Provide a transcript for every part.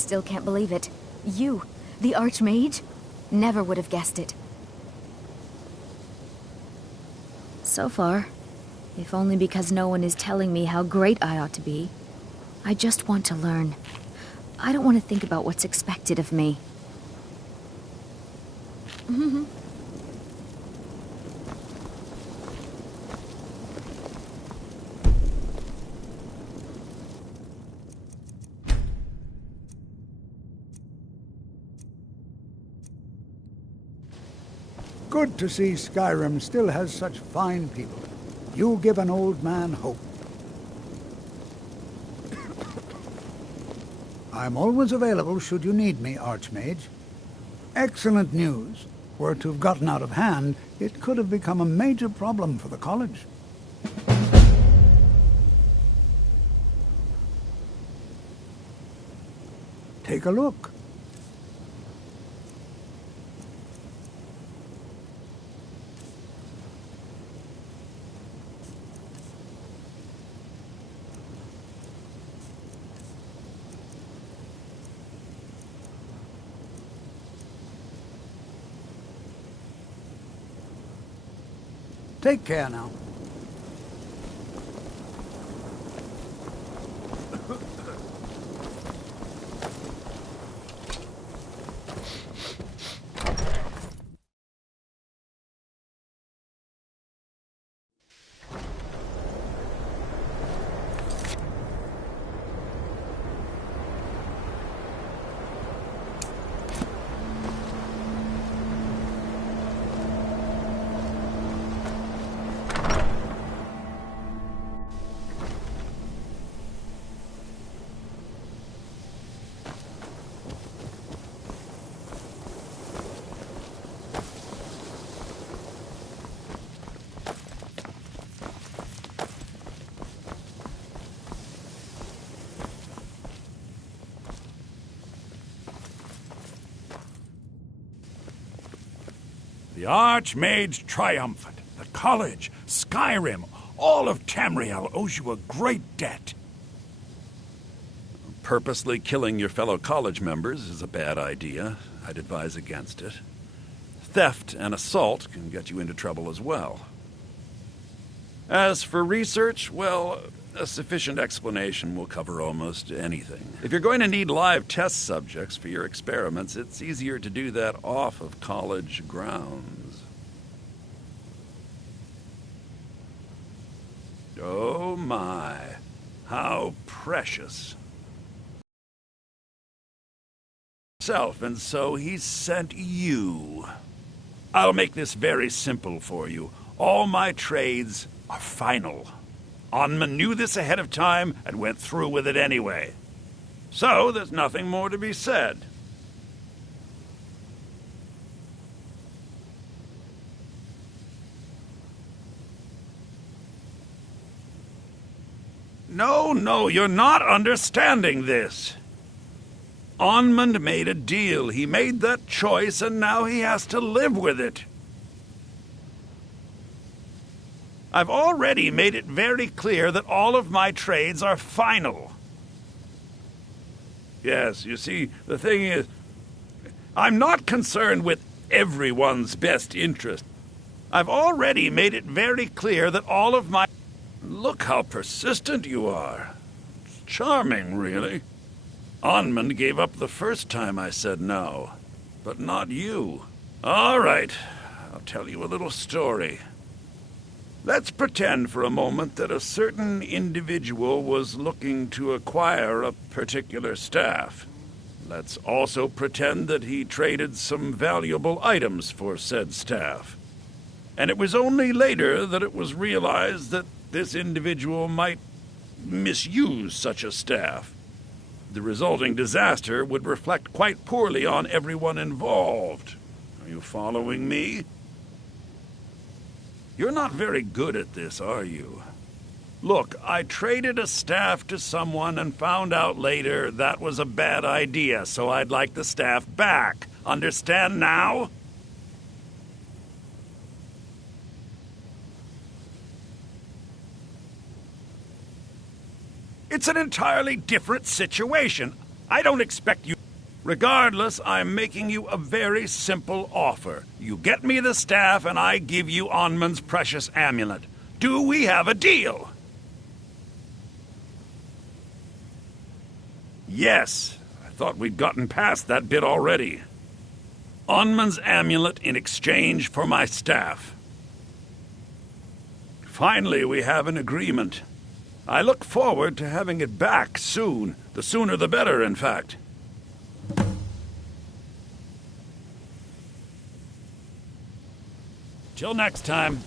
still can't believe it. You, the Archmage? Never would have guessed it. So far, if only because no one is telling me how great I ought to be. I just want to learn. I don't want to think about what's expected of me. Good to see Skyrim still has such fine people. You give an old man hope. I'm always available should you need me, Archmage. Excellent news. Were it to have gotten out of hand, it could have become a major problem for the college. Take a look. Take care now. The Archmage triumphant. The college, Skyrim, all of Tamriel owes you a great debt. Purposely killing your fellow college members is a bad idea. I'd advise against it. Theft and assault can get you into trouble as well. As for research, well, a sufficient explanation will cover almost anything. If you're going to need live test subjects for your experiments, it's easier to do that off of college grounds. Oh my, how precious. And so he sent you. I'll make this very simple for you. All my trades are final. Onman knew this ahead of time and went through with it anyway. So there's nothing more to be said. No, you're not understanding this. Onmund made a deal. He made that choice, and now he has to live with it. I've already made it very clear that all of my trades are final. Yes, you see, the thing is, I'm not concerned with everyone's best interest. I've already made it very clear that all of my... Look how persistent you are. It's charming, really. Onmund gave up the first time I said no, but not you. All right, I'll tell you a little story. Let's pretend for a moment that a certain individual was looking to acquire a particular staff. Let's also pretend that he traded some valuable items for said staff. And it was only later that it was realized that this individual might misuse such a staff. The resulting disaster would reflect quite poorly on everyone involved. Are you following me? You're not very good at this, are you? Look, I traded a staff to someone and found out later that was a bad idea, so I'd like the staff back. Understand now? It's an entirely different situation. I don't expect you... Regardless, I'm making you a very simple offer. You get me the staff, and I give you Onmund's precious amulet. Do we have a deal? Yes. I thought we'd gotten past that bit already. Onmund's amulet in exchange for my staff. Finally, we have an agreement. I look forward to having it back soon. The sooner the better, in fact. Till next time.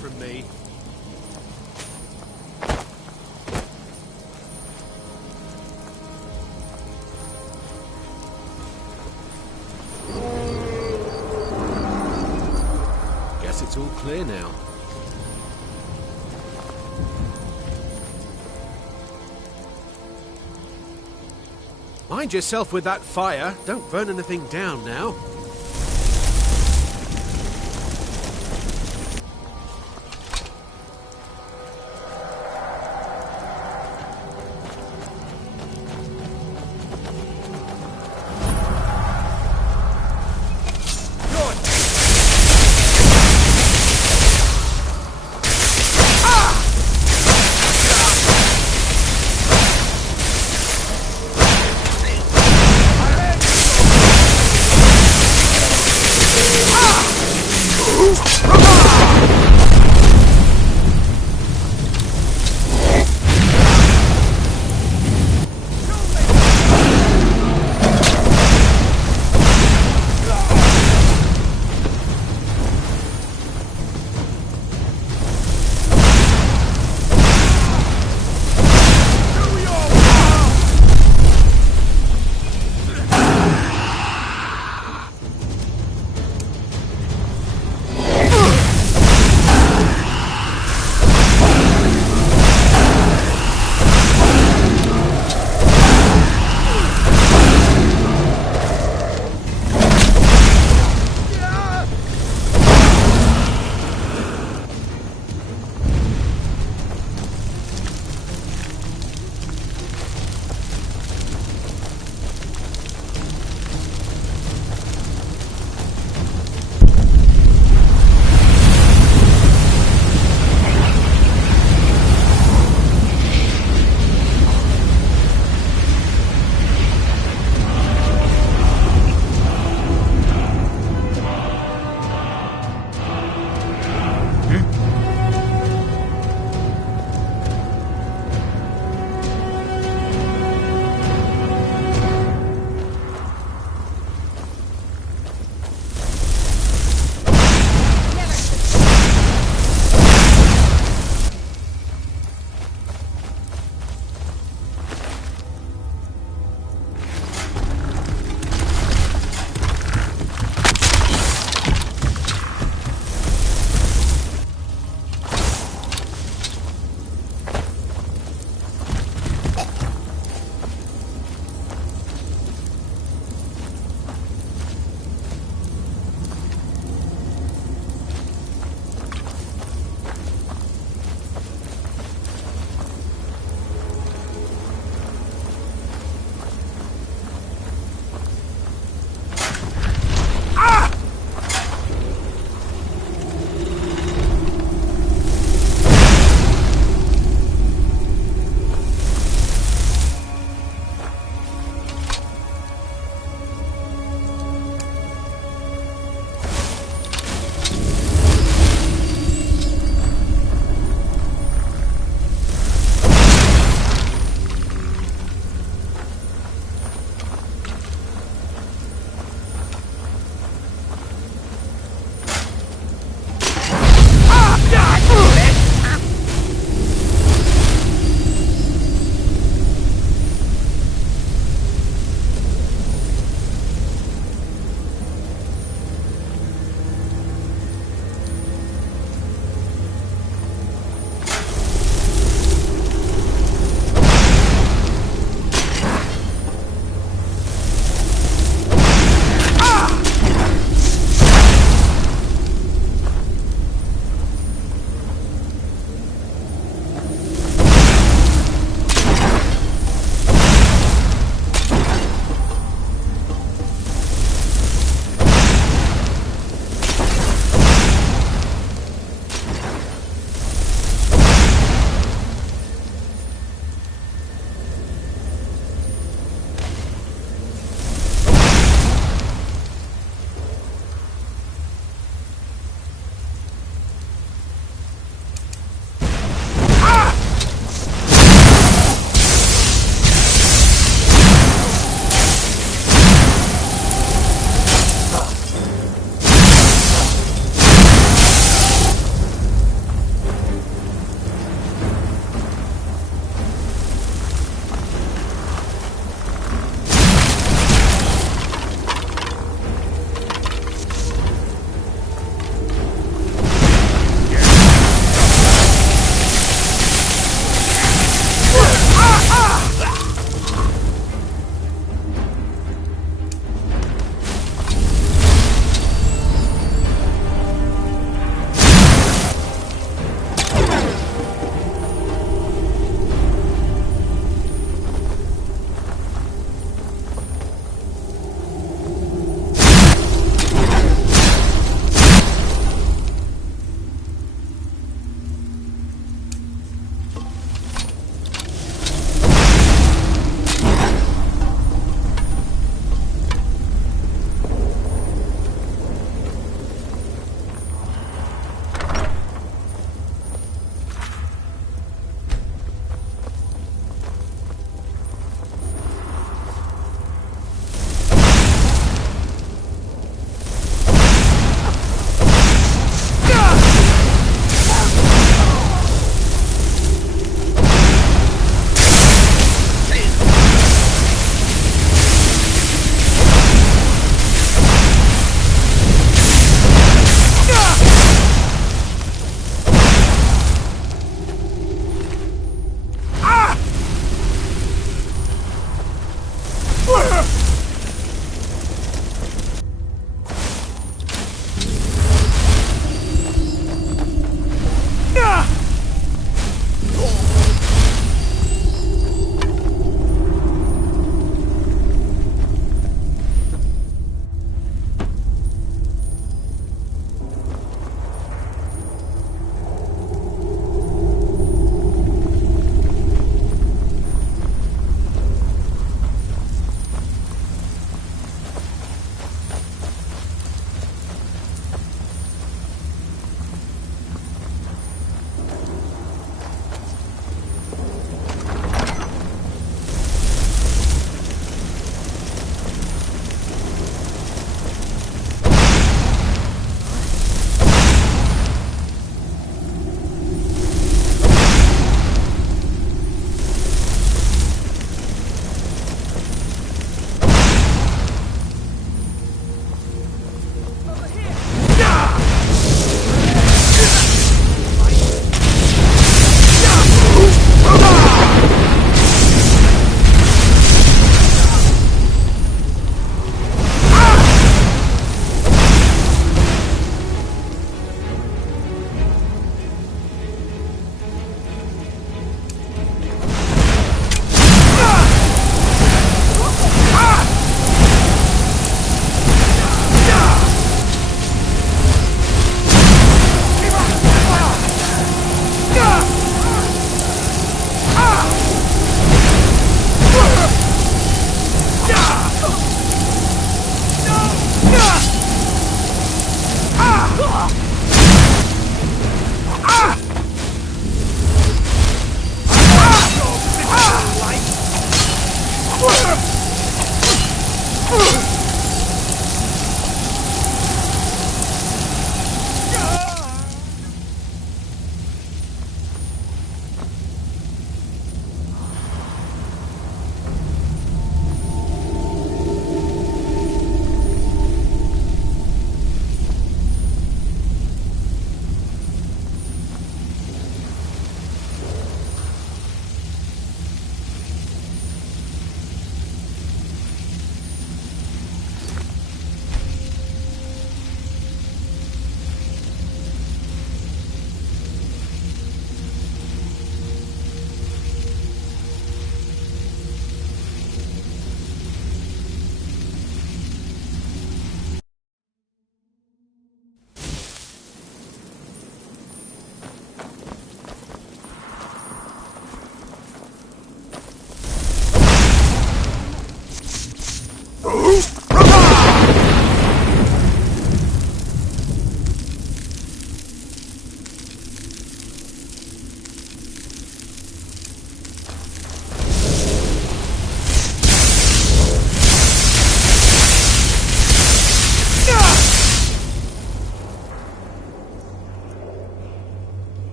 From me. Guess it's all clear now. Mind yourself with that fire. Don't burn anything down now.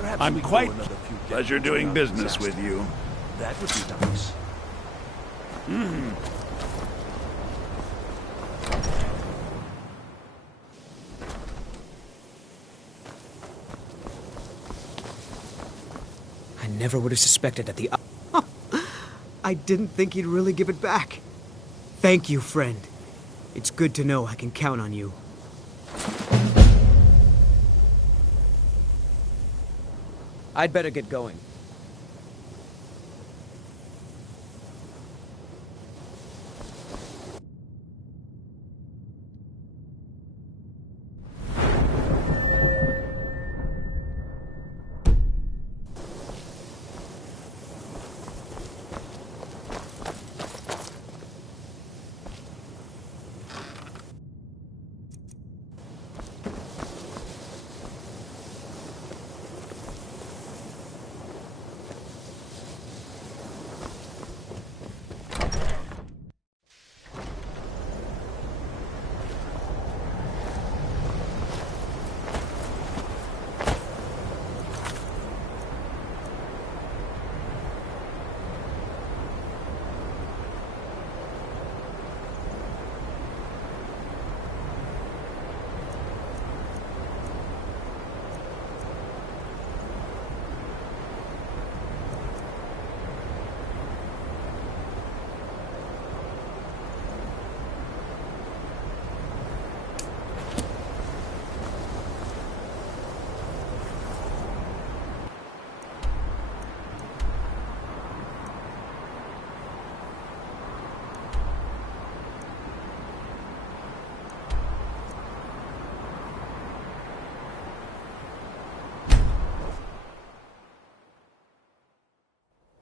Perhaps I'm we can quite go another few pleasure decades doing without business disaster. with you. That would be nice. I never would have suspected that the... I didn't think he'd really give it back. Thank you, friend. It's good to know I can count on you. I'd better get going.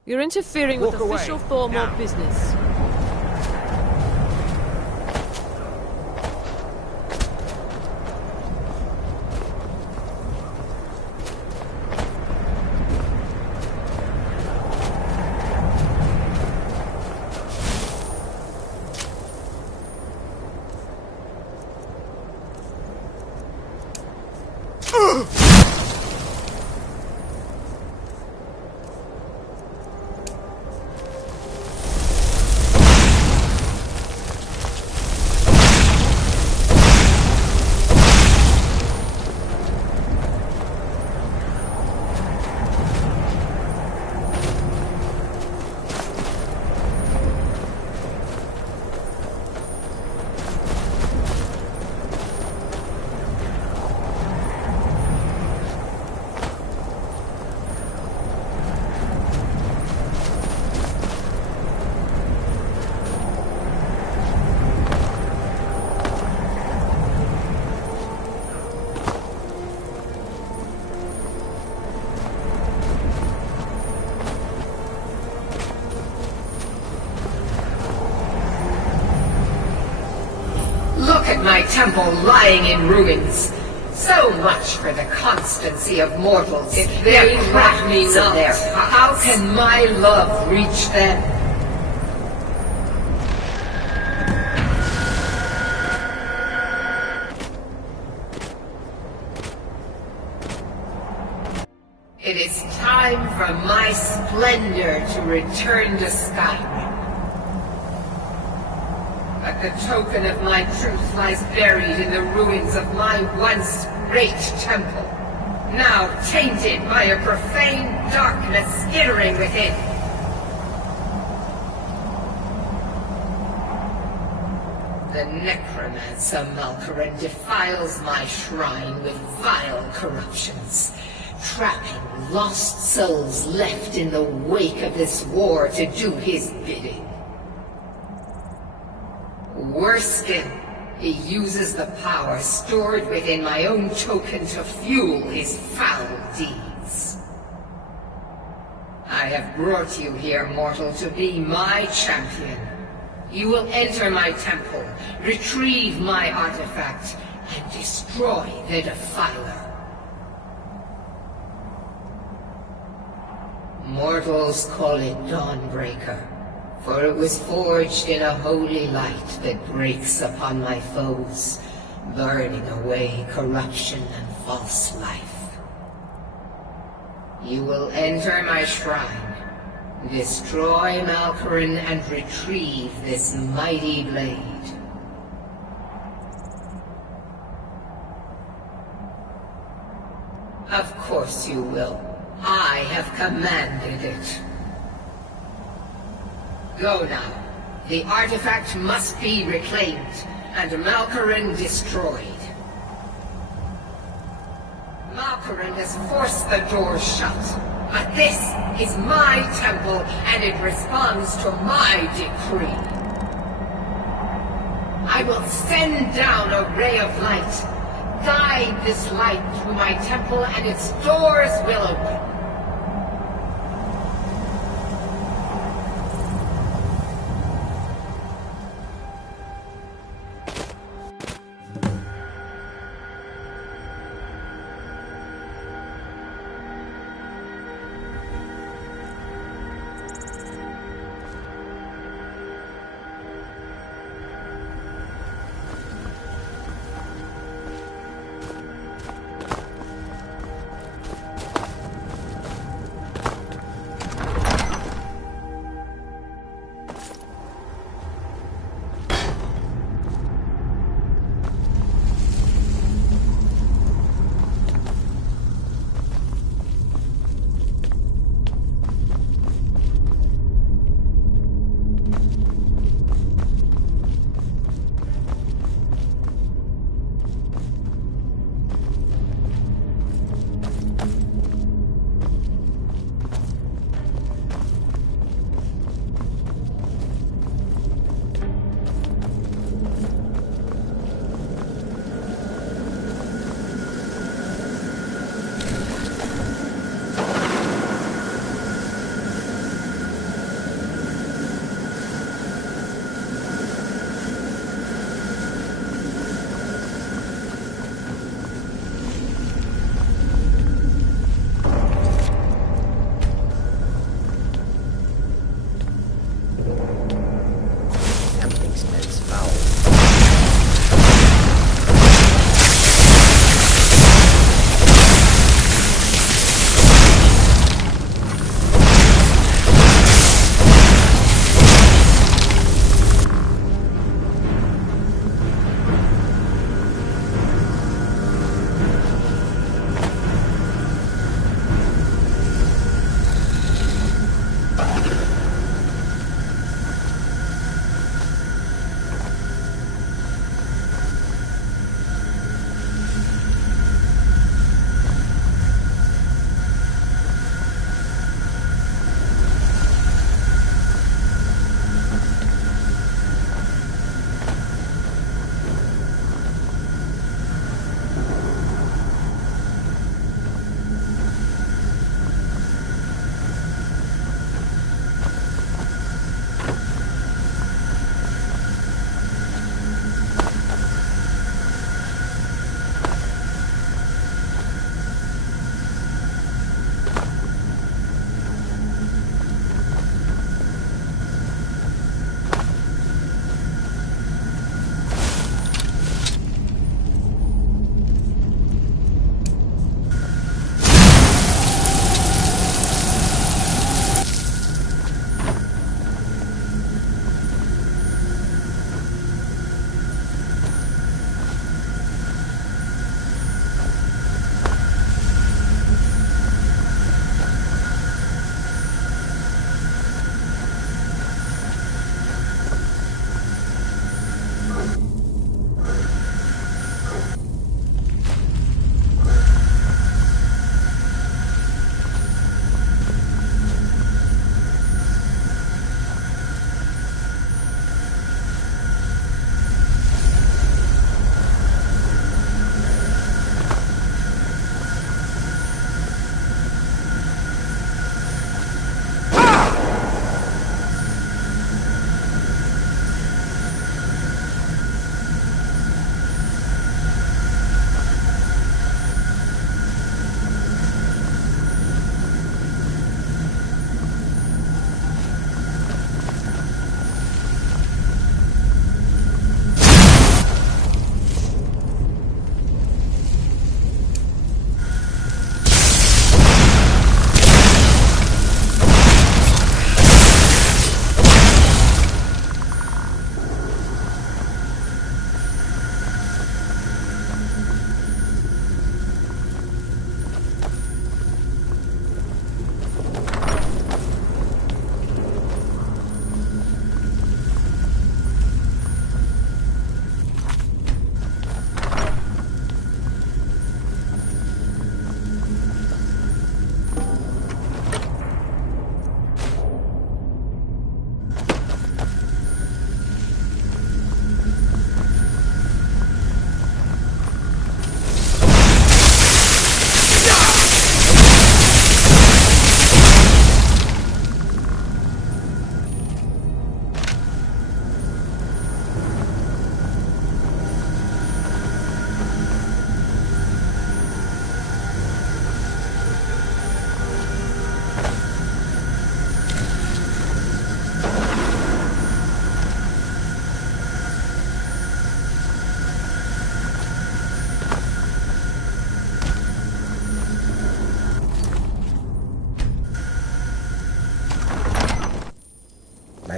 You're interfering with Walk away, official Thormod now. business. Look at my temple lying in ruins. So much for the constancy of mortals. If they crack me not, how can my love reach them? It is time for my splendor to return to Skyrim. But the token of my truth lies buried in the ruins of my once great temple, now tainted by a profane darkness skittering within. The necromancer Malkaran defiles my shrine with vile corruptions, trapping lost souls left in the wake of this war to do his bidding. Worse still, he uses the power stored within my own token to fuel his foul deeds. I have brought you here, mortal, to be my champion. You will enter my temple, retrieve my artifact, and destroy the Defiler. Mortals call it Dawnbreaker, for it was forged in a holy light that breaks upon my foes, burning away corruption and false life. You will enter my shrine, destroy Malkorin, and retrieve this mighty blade. Of course you will. I have commanded it. Go now. The artifact must be reclaimed, and Malkorin destroyed. Malkorin has forced the doors shut, but this is my temple, and it responds to my decree. I will send down a ray of light. Guide this light through my temple, and its doors will open.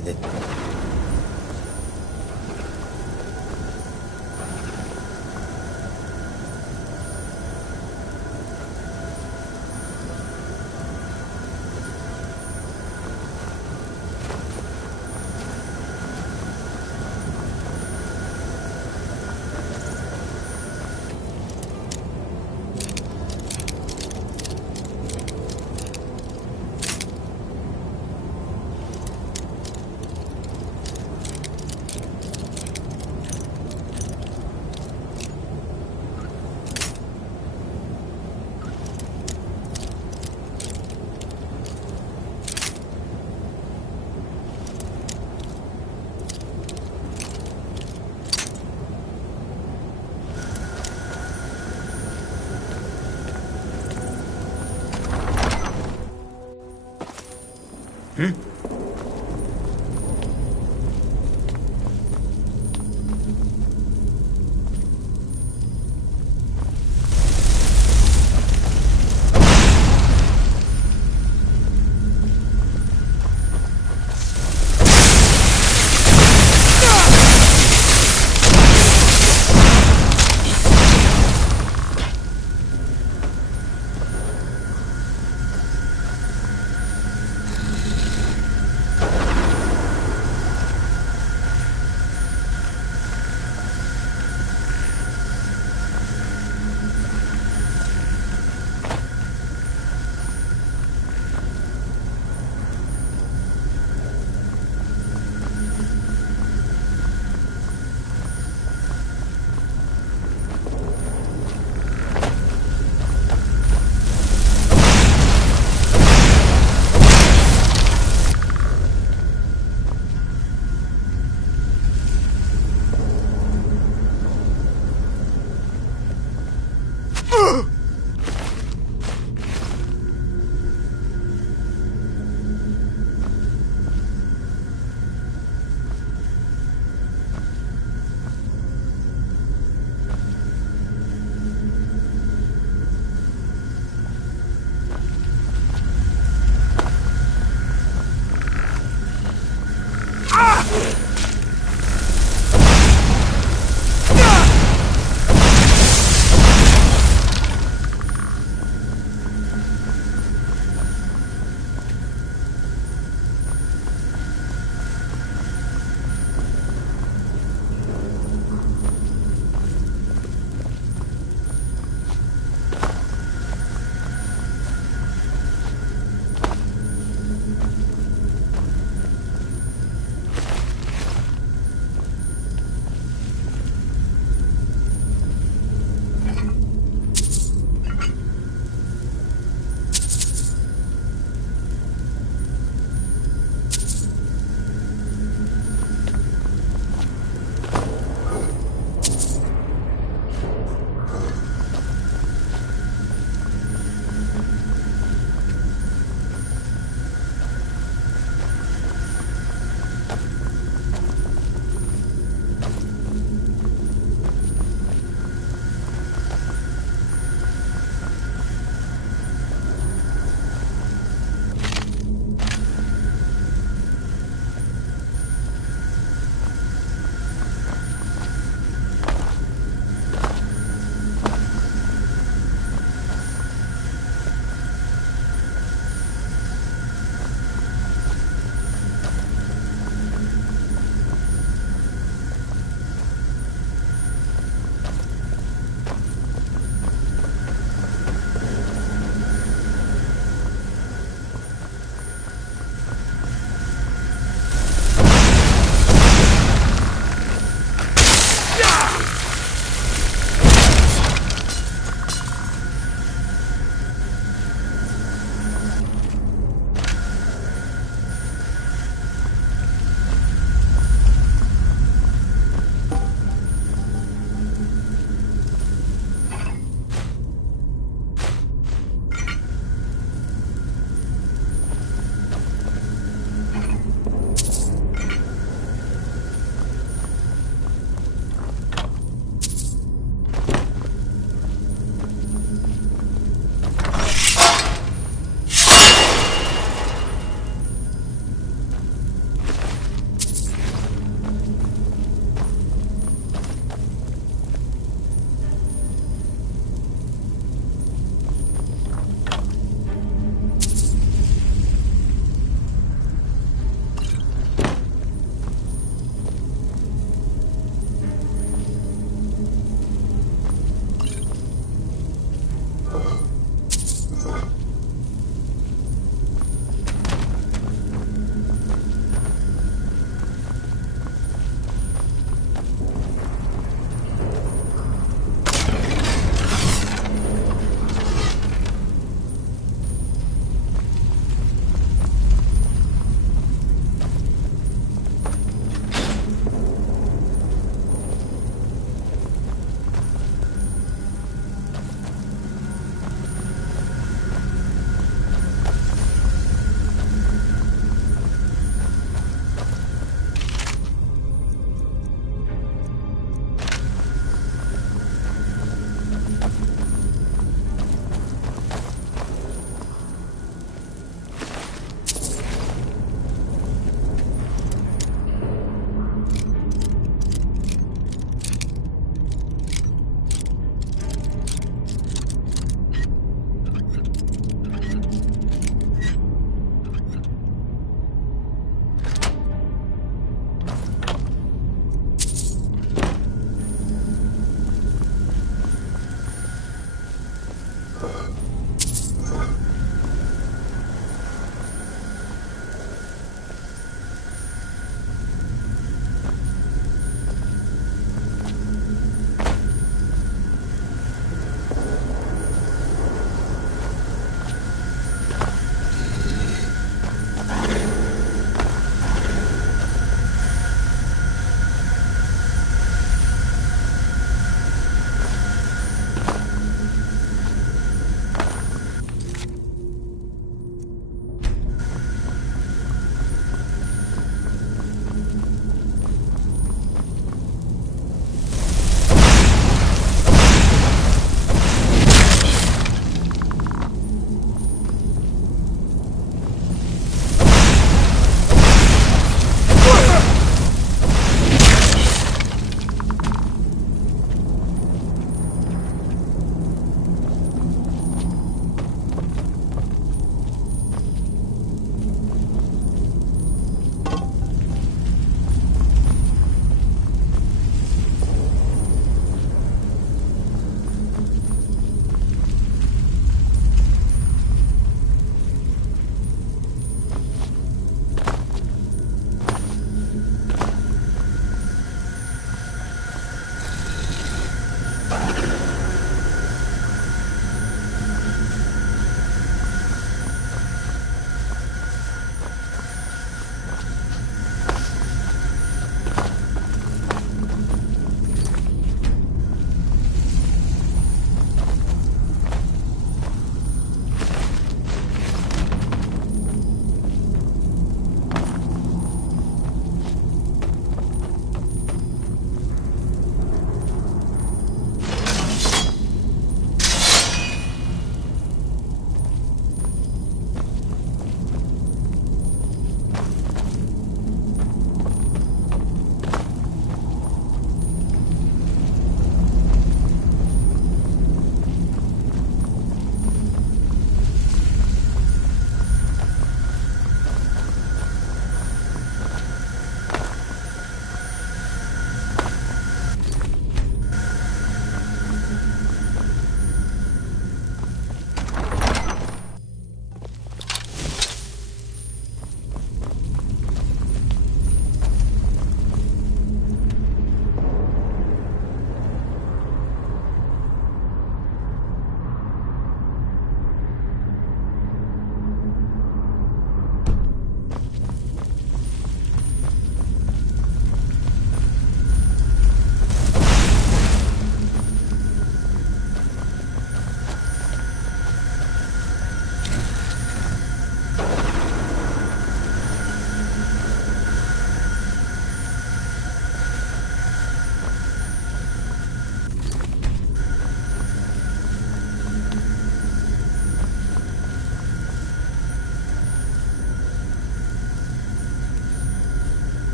that...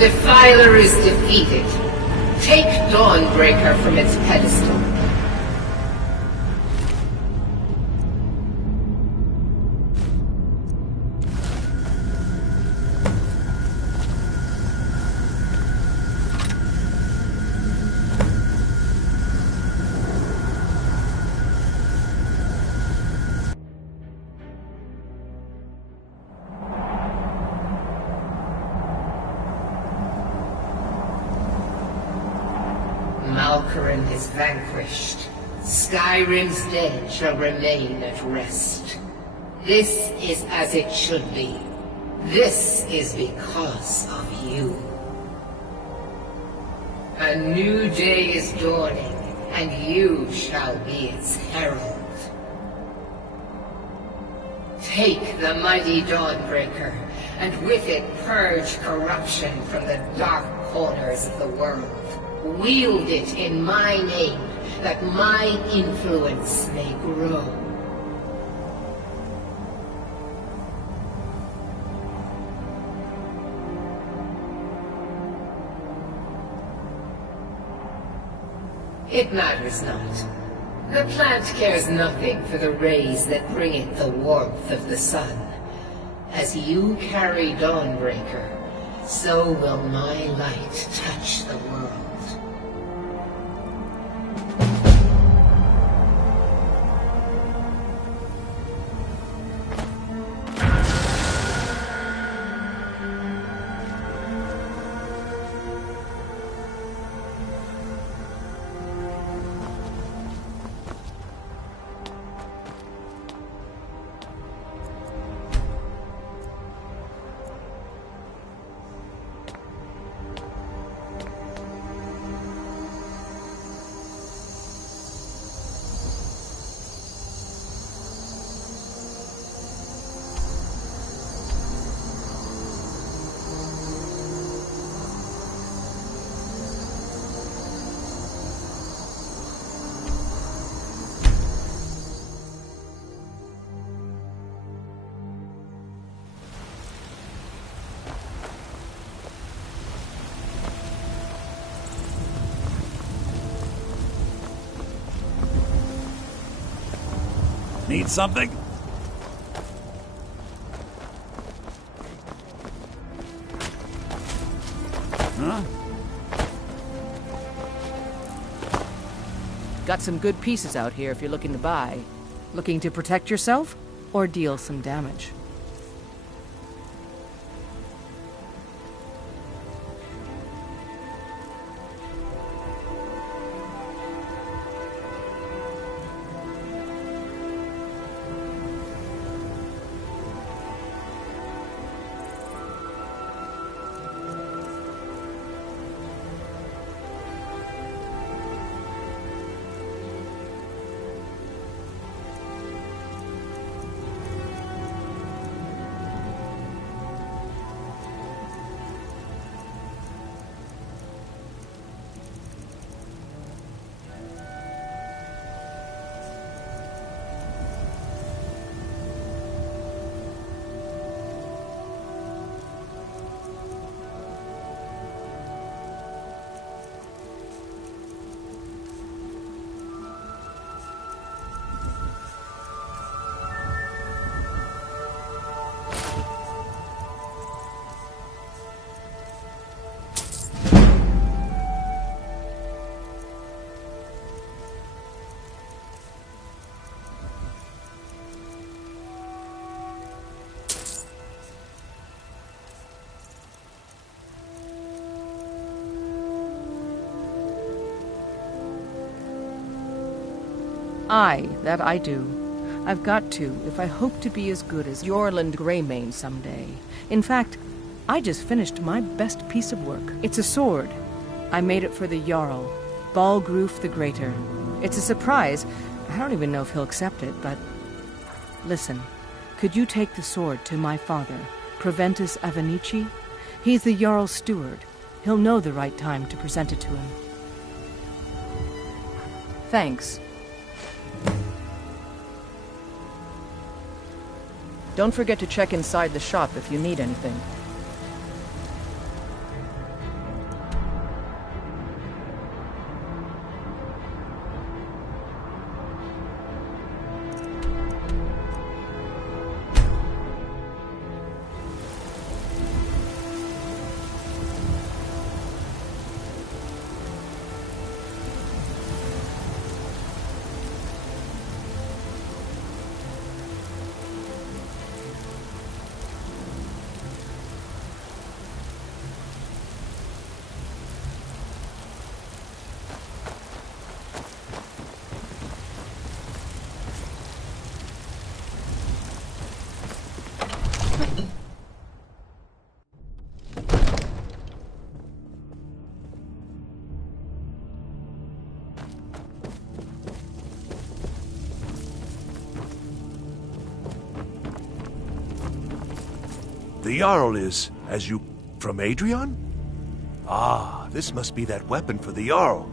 Defiler is defeated. Take Dawnbreaker from its pedestal. Malkaran is vanquished. Skyrim's dead shall remain at rest. This is as it should be. This is because of you. A new day is dawning, and you shall be its herald. Take the mighty Dawnbreaker, and with it purge corruption from the dark corners of the world. Wield it in my name, that my influence may grow. It matters not. The plant cares nothing for the rays that bring it the warmth of the sun. As you carry Dawnbreaker, so will my light touch the world. Need something? Huh? Got some good pieces out here if you're looking to buy. Looking to protect yourself or deal some damage? Aye, that I do. I've got to, if I hope to be as good as Yorland Greymane someday. In fact, I just finished my best piece of work. It's a sword. I made it for the Jarl, Balgroof the Greater. It's a surprise. I don't even know if he'll accept it, but... Listen, could you take the sword to my father, Proventus Avenici? He's the Jarl's steward. He'll know the right time to present it to him. Thanks. Don't forget to check inside the shop if you need anything. The Jarl is, as you... from Adrian? Ah, this must be that weapon for the Jarl.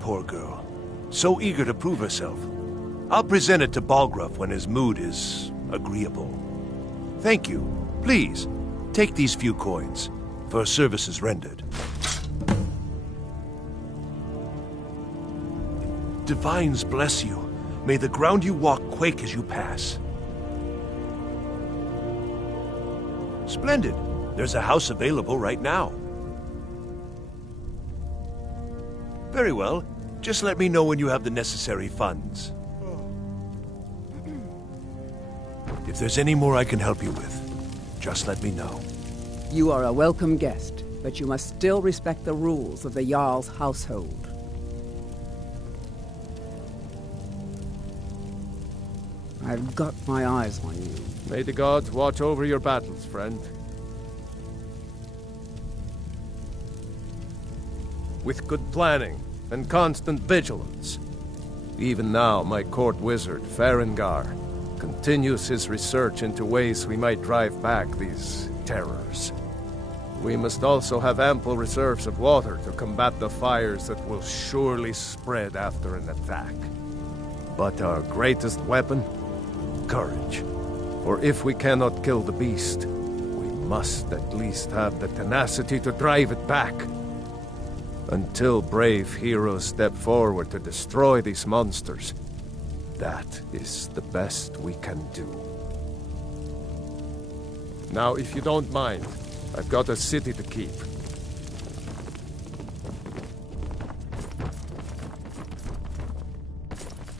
Poor girl. So eager to prove herself. I'll present it to Balgruuf when his mood is agreeable. Thank you. Please, take these few coins for services rendered. Divines bless you. May the ground you walk quake as you pass. Splendid. There's a house available right now. Very well. Just let me know when you have the necessary funds. If there's any more I can help you with, just let me know. You are a welcome guest, but you must still respect the rules of the Jarl's household. I've got my eyes on you. May the gods watch over your battles, friend. With good planning and constant vigilance. Even now, my court wizard, Farengar, continues his research into ways we might drive back these terrors. We must also have ample reserves of water to combat the fires that will surely spread after an attack. But our greatest weapon? Courage. For if we cannot kill the beast, we must at least have the tenacity to drive it back. Until brave heroes step forward to destroy these monsters, that is the best we can do. Now, if you don't mind, I've got a city to keep.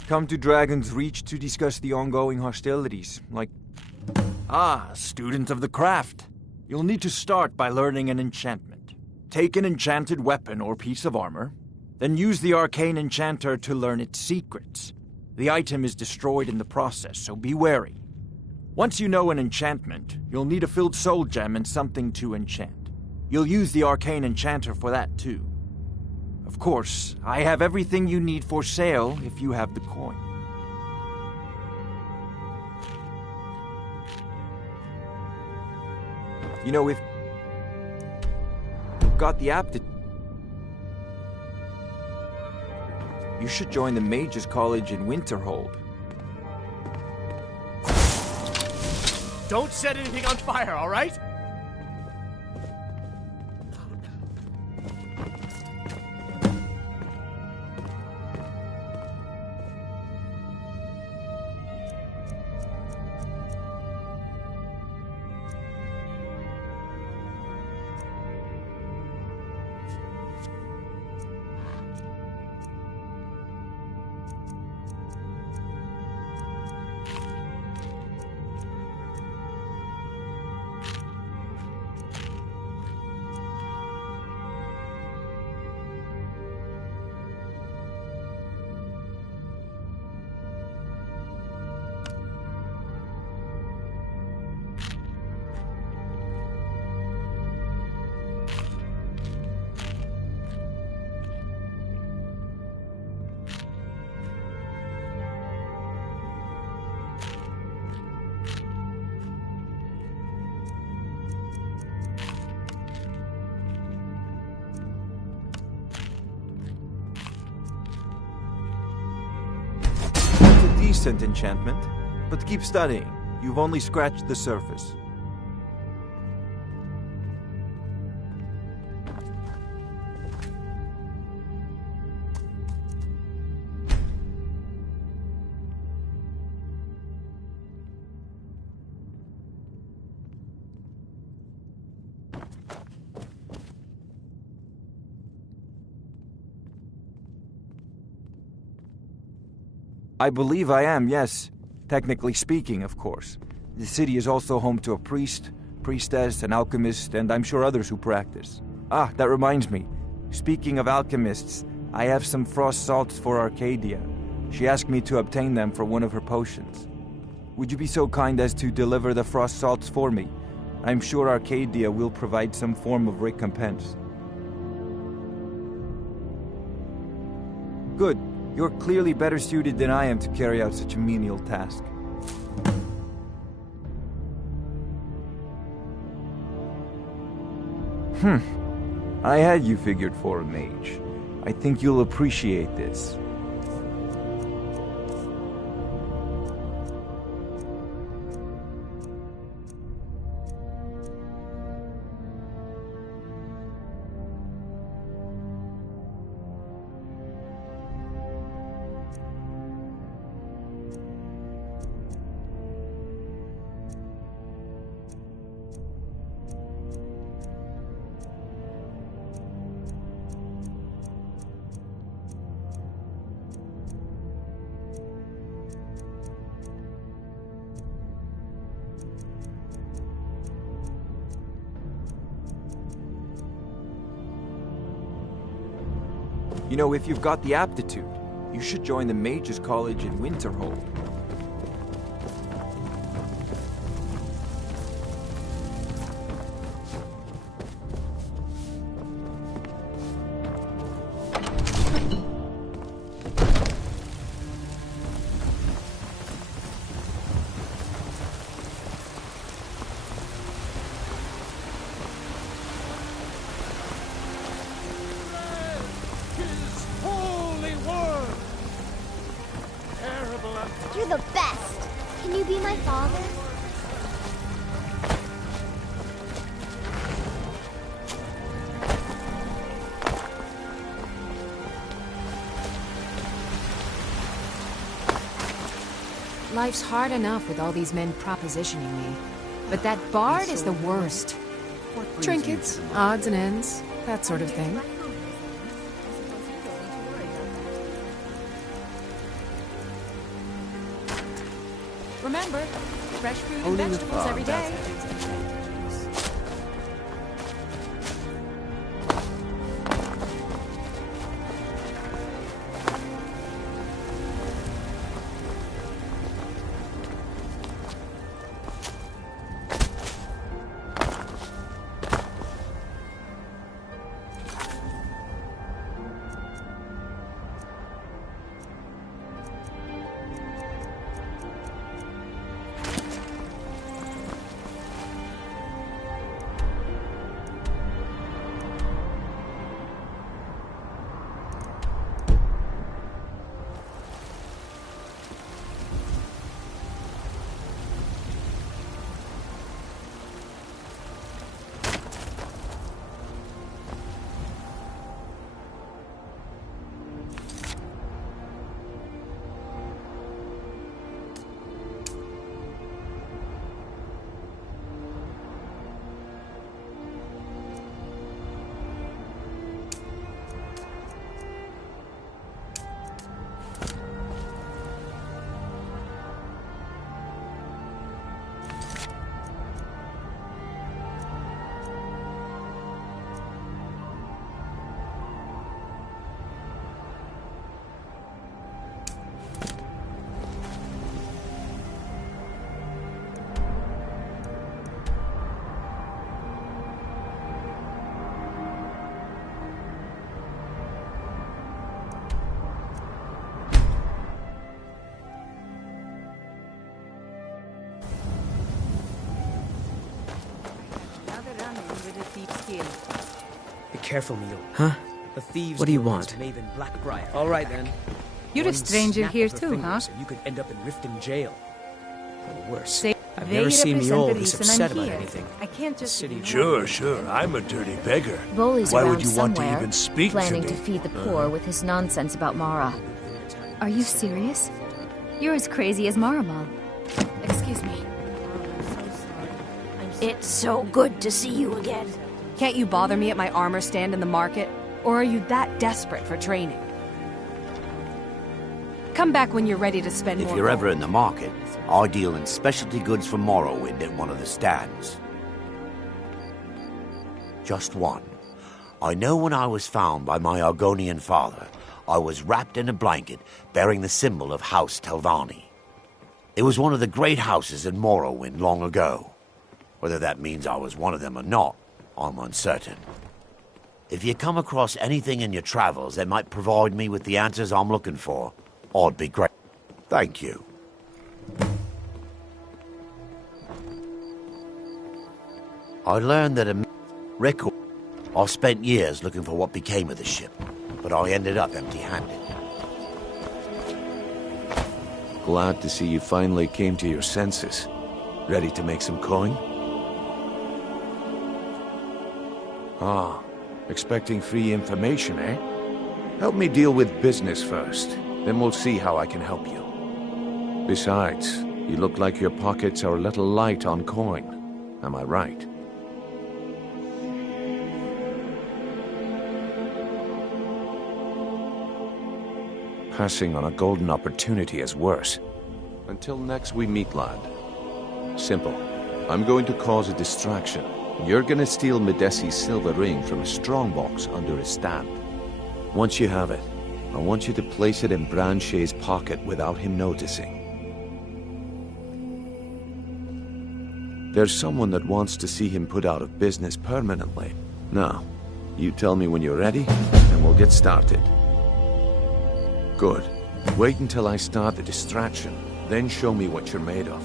Come to Dragon's Reach to discuss the ongoing hostilities, like... Ah, student of the craft. You'll need to start by learning an enchantment. Take an enchanted weapon or piece of armor, then use the arcane enchanter to learn its secrets. The item is destroyed in the process, so be wary. Once you know an enchantment, you'll need a filled soul gem and something to enchant. You'll use the arcane enchanter for that too. Of course, I have everything you need for sale if you have the coin. You know, if you've got the aptitude, you should join the Mages College in Winterhold. Don't set anything on fire, all right? Decent enchantment, but keep studying. You've only scratched the surface. I believe I am, yes. Technically speaking, of course. The city is also home to a priest, priestess, an alchemist, and I'm sure others who practice. Ah, that reminds me. Speaking of alchemists, I have some frost salts for Arcadia. She asked me to obtain them for one of her potions. Would you be so kind as to deliver the frost salts for me? I'm sure Arcadia will provide some form of recompense. Good. You're clearly better suited than I am to carry out such a menial task. I had you figured for a mage. I think you'll appreciate this. You know, if you've got the aptitude, you should join the Mages College in Winterhold. You're the best. Can you be my father? Life's hard enough with all these men propositioning me. But that bard is the worst. Trinkets, odds and ends, that sort of thing. Remember, fresh fruit and vegetables every day. Be careful, Mio. Huh? The thieves. What do you want? Maven Blackbriar. All right then. You're One a stranger snap here of her too, huh? fingers and you could end up in Riften jail. Or worse. Say, I've they never seen represent Mjolnir the this reason I'm upset about here. anything. I can't just City. Sure. I'm a dirty beggar. Bully's Why around would you want to somewhere, even speak planning to me? to feed the poor with his nonsense about Mara. Are you serious? You're as crazy as Maribel. Excuse me. It's so good to see you again. Can't you bother me at my armor stand in the market? Or are you that desperate for training? Come back when you're ready to spend more If you're gold. ever in the market, I deal in specialty goods from Morrowind at one of the stands. Just one. I know when I was found by my Argonian father, I was wrapped in a blanket bearing the symbol of House Telvanni. It was one of the great houses in Morrowind long ago. Whether that means I was one of them or not, I'm uncertain. If you come across anything in your travels that might provide me with the answers I'm looking for, I'd be great. Thank you. I learned that a record I spent years looking for what became of the ship, but I ended up empty-handed. Glad to see you finally came to your senses. Ready to make some coin? Ah, expecting free information, eh? Help me deal with business first, then we'll see how I can help you. Besides, you look like your pockets are a little light on coin. Am I right? Passing on a golden opportunity is worse. Until next we meet, lad. Simple. I'm going to cause a distraction. You're gonna steal Medesi's silver ring from a strongbox under his stand. Once you have it, I want you to place it in Branchet's pocket without him noticing. There's someone that wants to see him put out of business permanently. Now, you tell me when you're ready, and we'll get started. Good. Wait until I start the distraction, then show me what you're made of.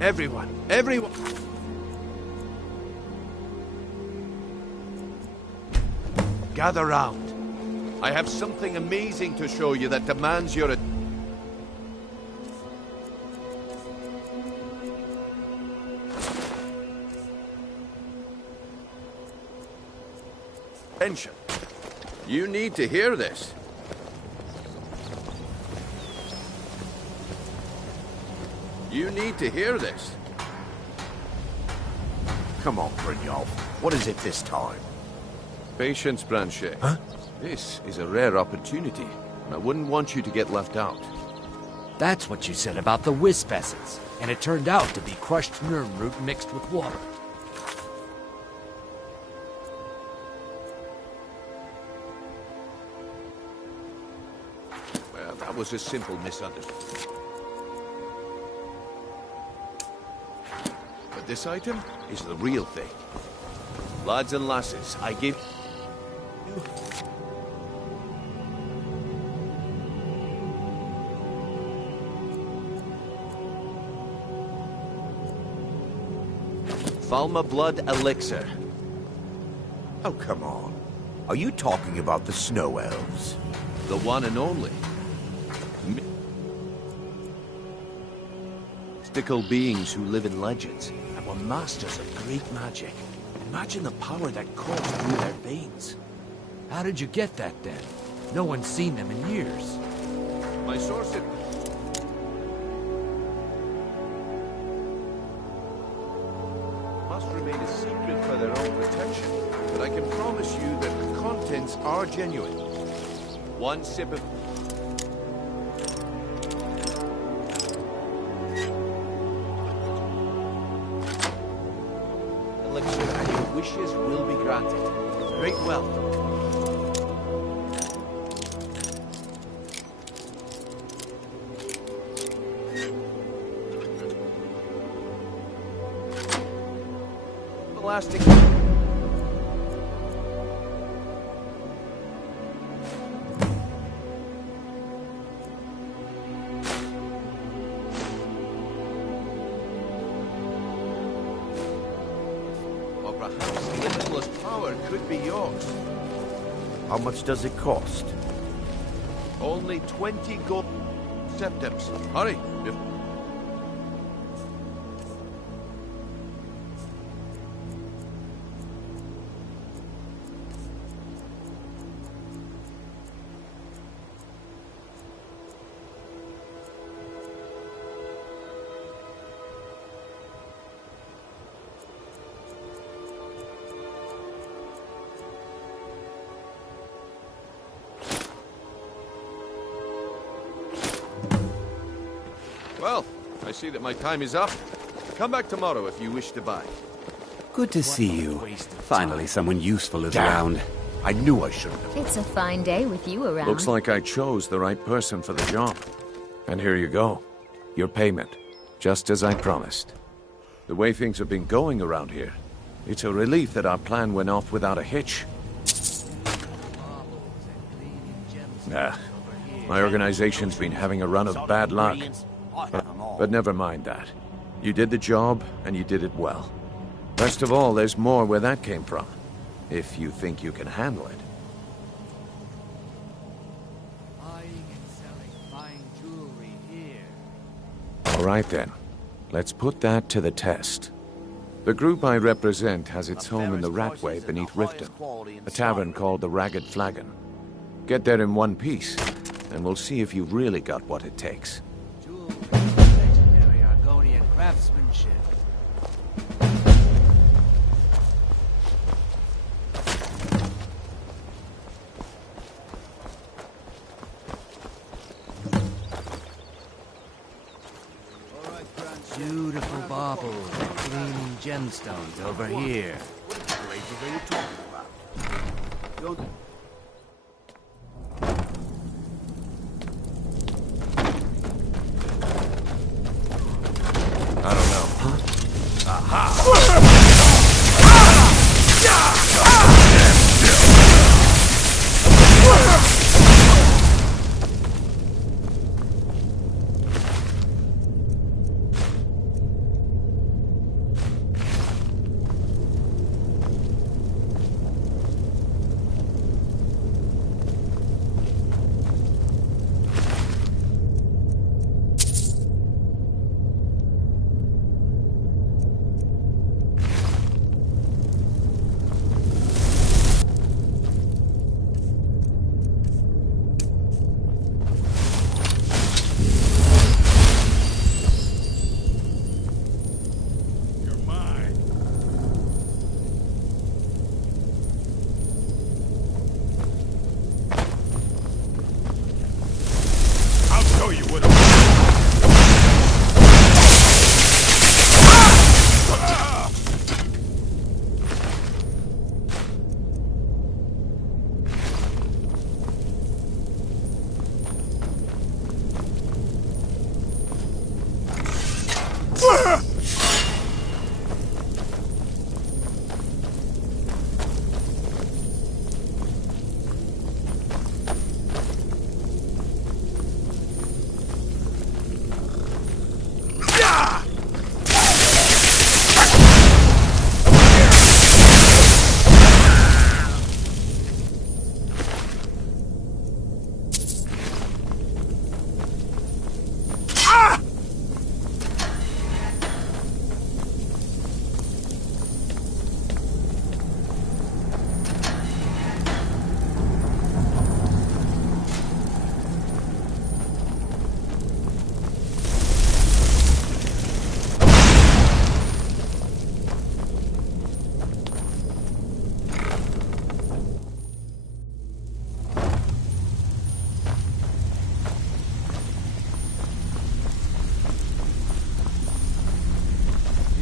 Everyone! Gather round. I have something amazing to show you that demands your attention. You need to hear this. You need to hear this. Come on, Brynjolf. What is it this time? Patience, Branchet. Huh? This is a rare opportunity, and I wouldn't want you to get left out. That's what you said about the wisp essence, and it turned out to be crushed nerm root mixed with water. Well, that was a simple misunderstanding. But this item is the real thing. Lads and lasses, I give you... Falma Blood Elixir. Oh, come on. Are you talking about the Snow Elves? The one and only. Mystical beings who live in legends and were masters of great magic. Imagine the power that coursed through their veins. How did you get that, then? No one's seen them in years. My source must remain a secret for their own protection, but I can promise you that the contents are genuine. One sip of... elixir and your wishes will be granted. Great wealth. Lasting. Or perhaps limitless power could be yours. How much does it cost? Only 20 gold septims. Hurry. Well, I see that my time is up. Come back tomorrow if you wish to buy. Good to see you. Finally, someone useful is around. I knew I shouldn't have. It's a fine day with you around. Looks like I chose the right person for the job. And here you go. Your payment. Just as I promised. The way things have been going around here, it's a relief that our plan went off without a hitch. My organization's been having a run of bad luck. But never mind that. You did the job, and you did it well. Best of all, there's more where that came from. If you think you can handle it. Buying and selling fine jewelry here. All right then. Let's put that to the test. The group I represent has its home in the Ratway beneath Riften, a tavern called the Ragged Flagon. Get there in one piece, and we'll see if you've really got what it takes. Jewelry of legendary Argonian craftsmanship. Beautiful baubles, gleaming gemstones over here. What places are you talking about? I don't know.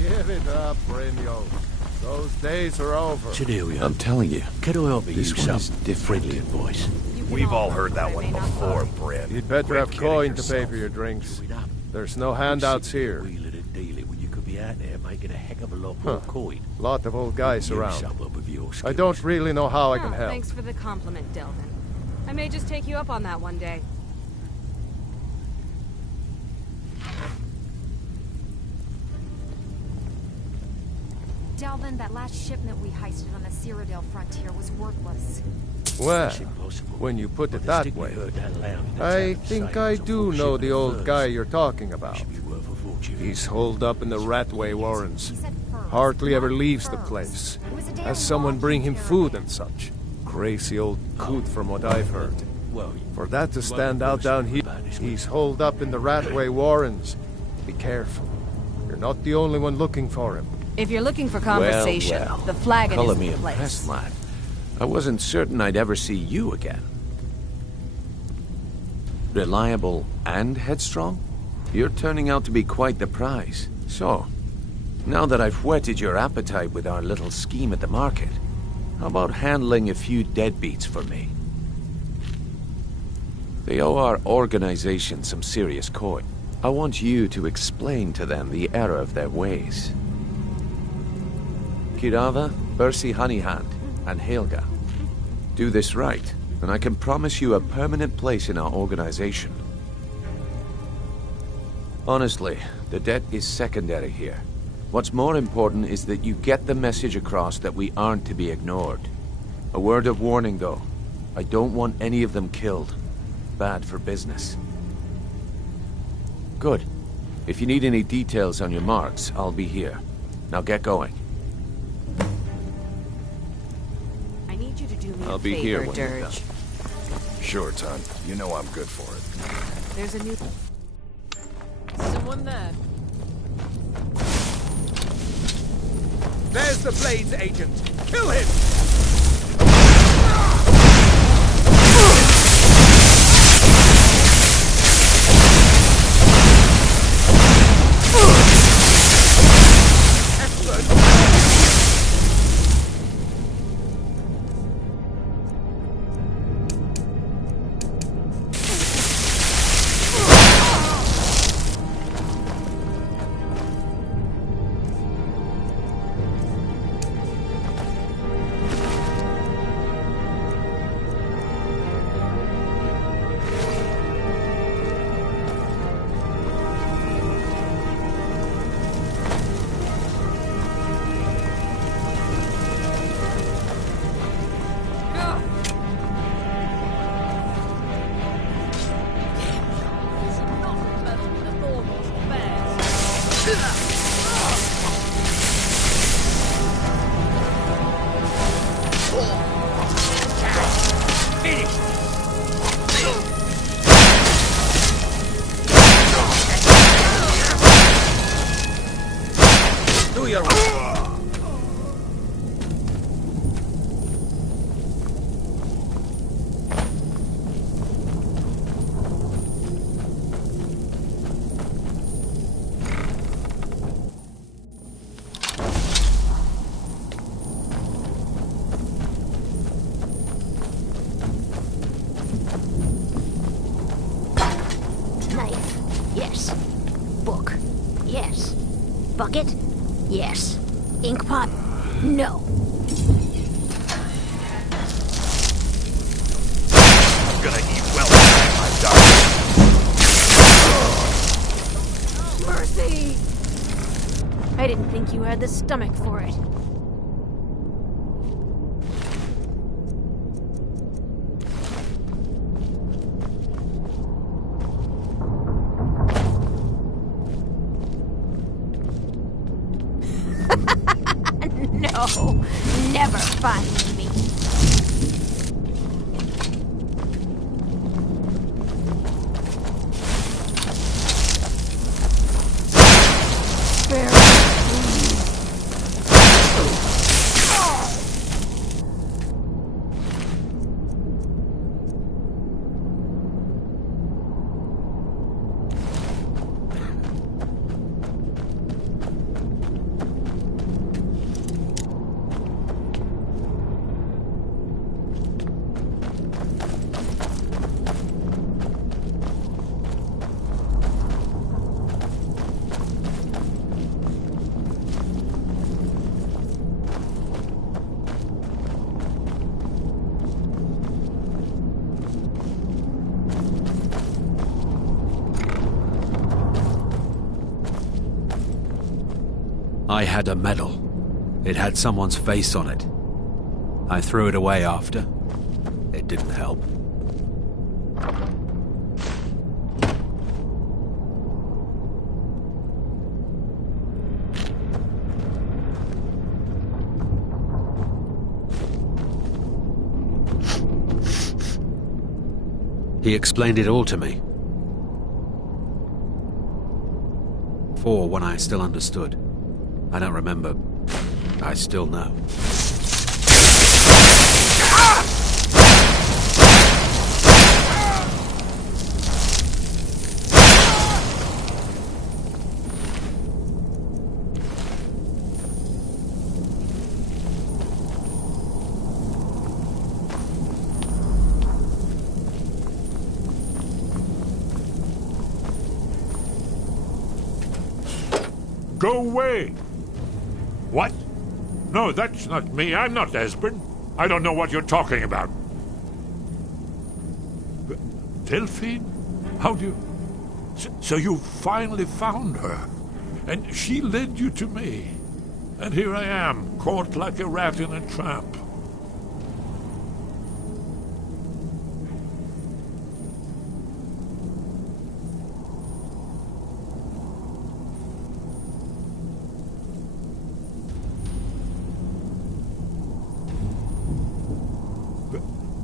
Give it up, Brynjo. Those days are over. Chedelia. I'm telling you, Could I help you this one is something? different. Friendly voice. We've all heard that one before, Bryn. You'd better Quit have kidding coin to yourself. pay for your drinks. There's no handouts here. Wee little daily when you could be out there making a heck of a lot more coin. Lot of old guys Give around. yourself up with your I skills. don't really know how I can Oh, help. thanks for the compliment, Delvin. I may just take you up on that one day. Delvin, that last shipment we heisted on the Cyrodiil frontier was worthless. Well, when you put it that way, I think I do know the old guy you're talking about. He's holed up in the Ratway Warrens. Hardly ever leaves the place. Has someone bring him food and such. Crazy old coot from what I've heard. For that to stand out down here, he's holed up in the Ratway Warrens. Be careful. You're not the only one looking for him. If you're looking for conversation, Well, the flagon color is me the place. impressed, lad. I wasn't certain I'd ever see you again. Reliable and headstrong? You're turning out to be quite the prize. So, now that I've whetted your appetite with our little scheme at the market, how about handling a few deadbeats for me? They owe our organization some serious coin. I want you to explain to them the error of their ways. Kirava, Bersi Honeyhand, and Helga. Do this right, and I can promise you a permanent place in our organization. Honestly, the debt is secondary here. What's more important is that you get the message across that we aren't to be ignored. A word of warning, though. I don't want any of them killed. Bad for business. Good. If you need any details on your marks, I'll be here. Now get going. I need you to do me I'll a be favor, here when you're Dirge. Sure, Todd. You know I'm good for it. There's a new... Someone there. There's the Blades agent. Kill him! Bucket? Yes. Ink pot? No. I'm gonna eat well after I've done. Mercy! I didn't think you had the stomach for it. No, never find me. I had a medal. It had someone's face on it. I threw it away after. It didn't help. He explained it all to me. For when I still understood. I don't remember. I still know. Go away! What? No, that's not me. I'm not Esbern. I don't know what you're talking about. Delphine? How do you... So you finally found her, and she led you to me. And here I am, caught like a rat in a trap.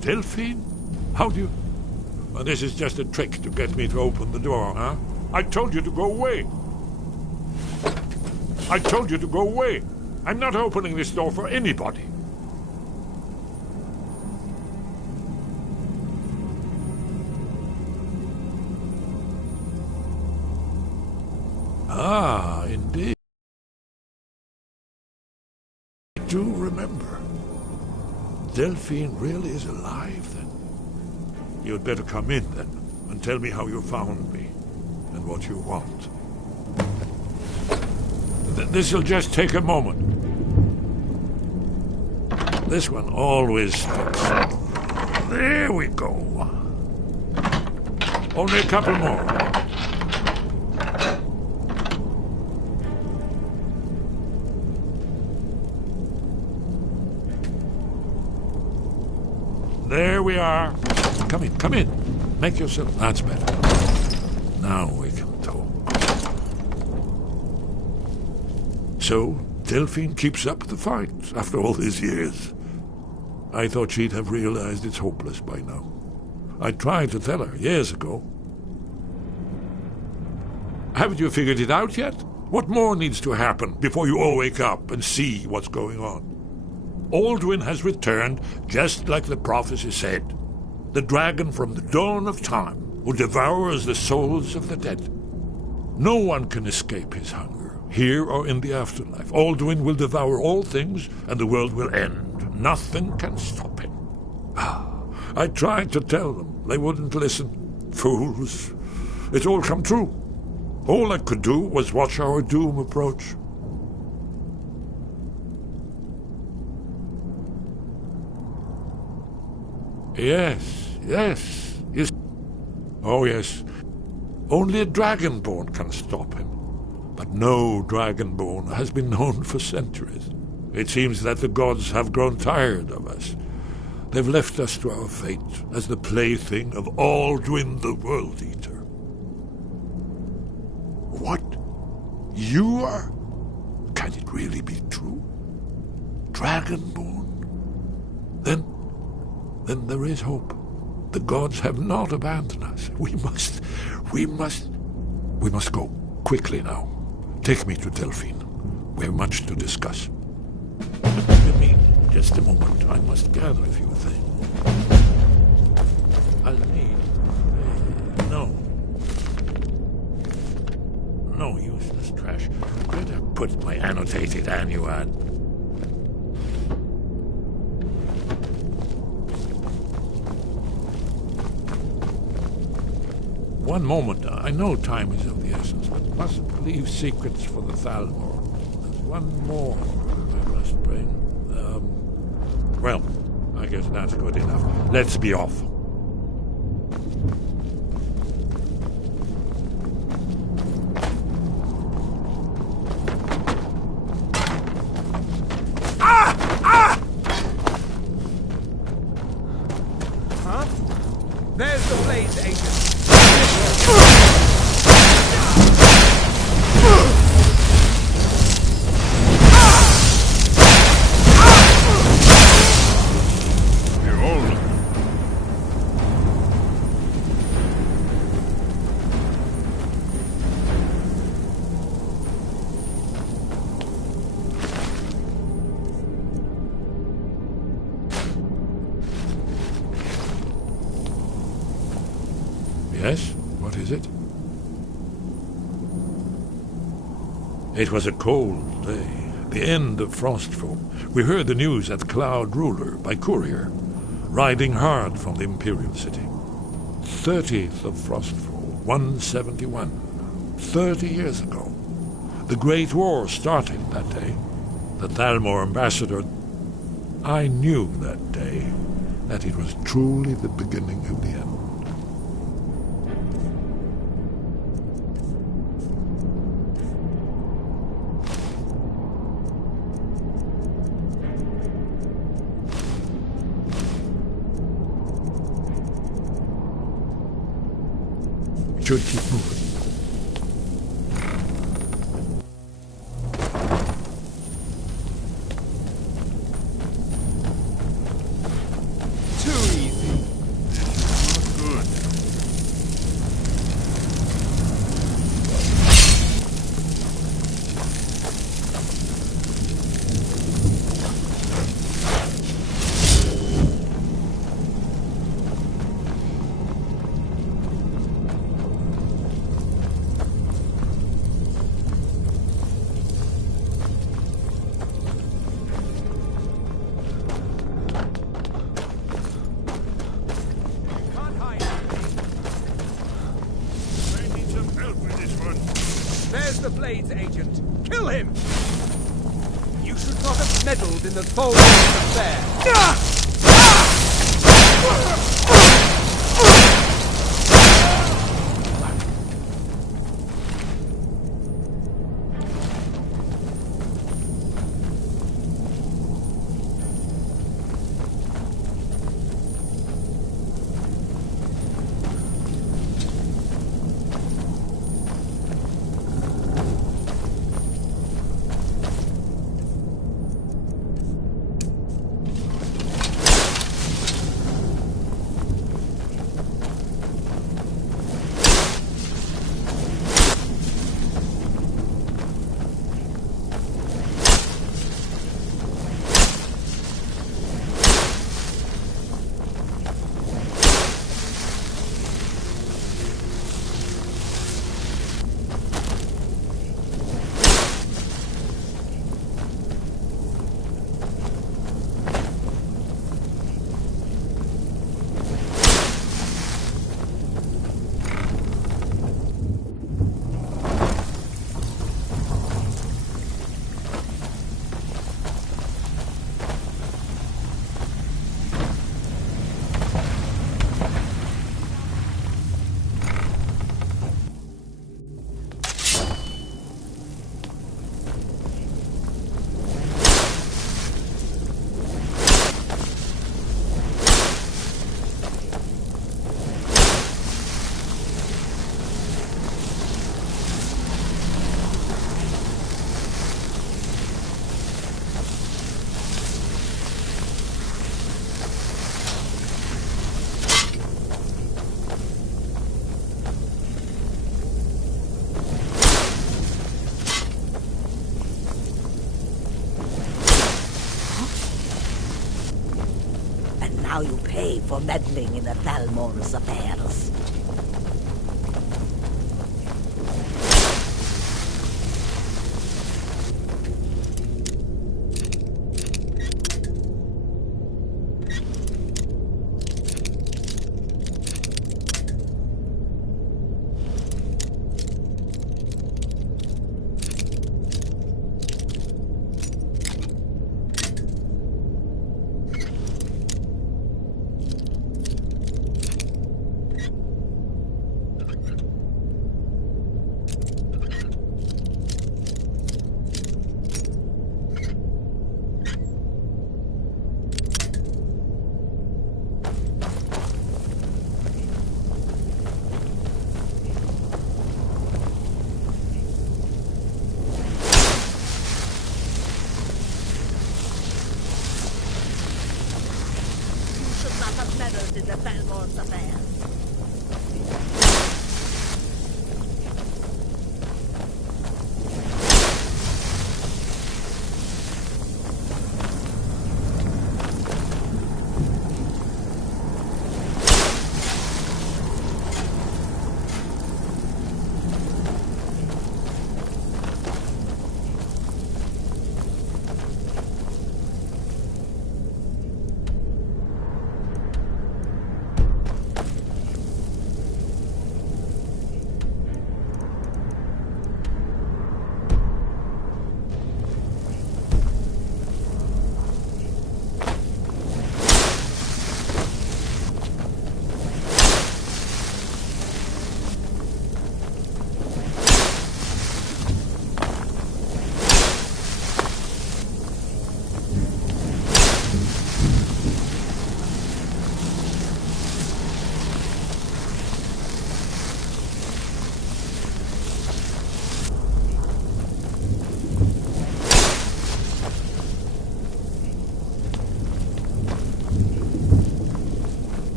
Delphine? How do you... This is just a trick to get me to open the door, huh? I told you to go away. I told you to go away. I'm not opening this door for anybody. Ah, indeed. I do remember. Delphine really is alive, then? You'd better come in, then, and tell me how you found me, and what you want. This'll just take a moment. This one always sticks. There we go. Only a couple more. There we are. Come in, come in. Make yourself... That's better. Now we can talk. So, Delphine keeps up the fight after all these years. I thought she'd have realized it's hopeless by now. I tried to tell her years ago. Haven't you figured it out yet? What more needs to happen before you all wake up and see what's going on? Alduin has returned just like the prophecy said. The dragon from the dawn of time who devours the souls of the dead. No one can escape his hunger, here or in the afterlife. Alduin will devour all things and the world will end. Nothing can stop him. I tried to tell them. They wouldn't listen. Fools. It's all come true. All I could do was watch our doom approach. Yes. Oh, yes. Only a dragonborn can stop him. But no dragonborn has been known for centuries. It seems that the gods have grown tired of us. They've left us to our fate as the plaything of Alduin the World Eater. What? You are? Can it really be true? Dragonborn? Then there is hope. The gods have not abandoned us. We must go quickly now. Take me to Delphine. We have much to discuss. Give me just a moment. I must gather a few things. I'll need... No useless trash. Where'd I put my annotated annuad? One moment. I know time is of the essence, but mustn't leave secrets for the Thalmor. There's one more I must bring. Well, I guess that's good enough. Let's be off. Huh? There's the Blades agent. Yes? What is it? It was a cold day, the end of Frostfall. We heard the news at Cloud Ruler by courier, riding hard from the Imperial City. 30th of Frostfall, 171. 30 years ago. The Great War started that day. The Thalmor ambassador... I knew that day that it was truly the beginning of the end. should keep moving. Too easy. Good. There's the Blades agent. Kill him! You should not have meddled in the Thor's affair. Now you pay for meddling in the Thalmor's affairs. Meddled in the Thalmor's affairs.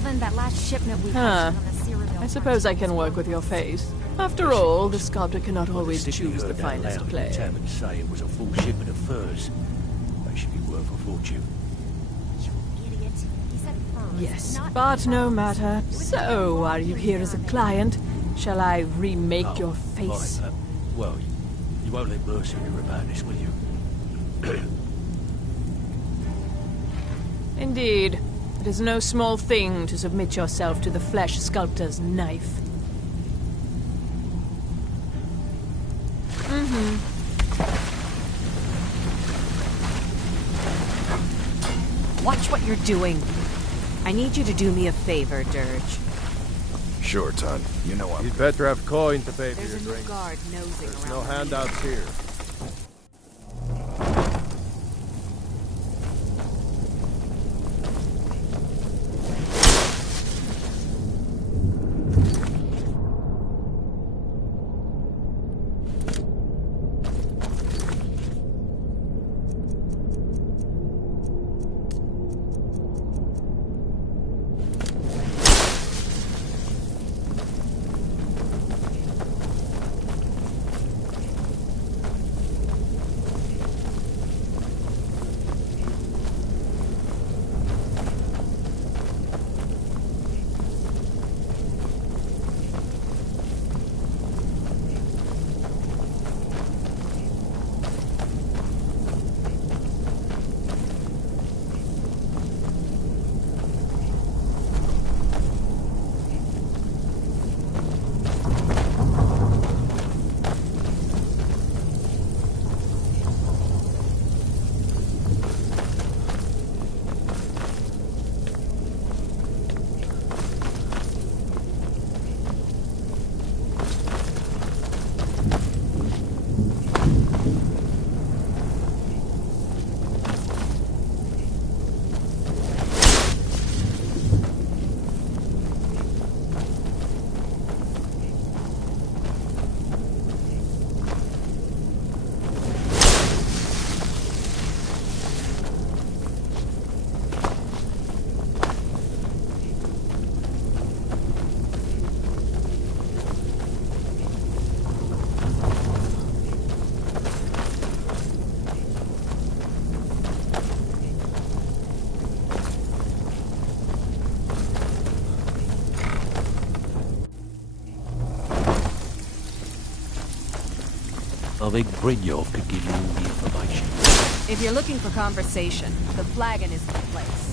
Delvin, that last shipment we Huh. heisted on the Cyrodiil I suppose I can work with your face. After all, the sculptor cannot always choose the finest player. Tavern say it was a full shipment of furs. They should be worth a fortune. Idiot. He said furs, Yes, not but no matter. So, are you here as a client? Shall I remake your face? Right, well, you won't let Mercy hear about this, will you? Indeed. It is no small thing to submit yourself to the flesh sculptor's knife. Watch what you're doing. I need you to do me a favor, Dirge. Sure, Ton. You know I'm You'd better have coin to pay for There's your a new drink. guard nosing There's around. no handouts here. I think Brynjolf could give you all the information. If you're looking for conversation, the flagon is the place.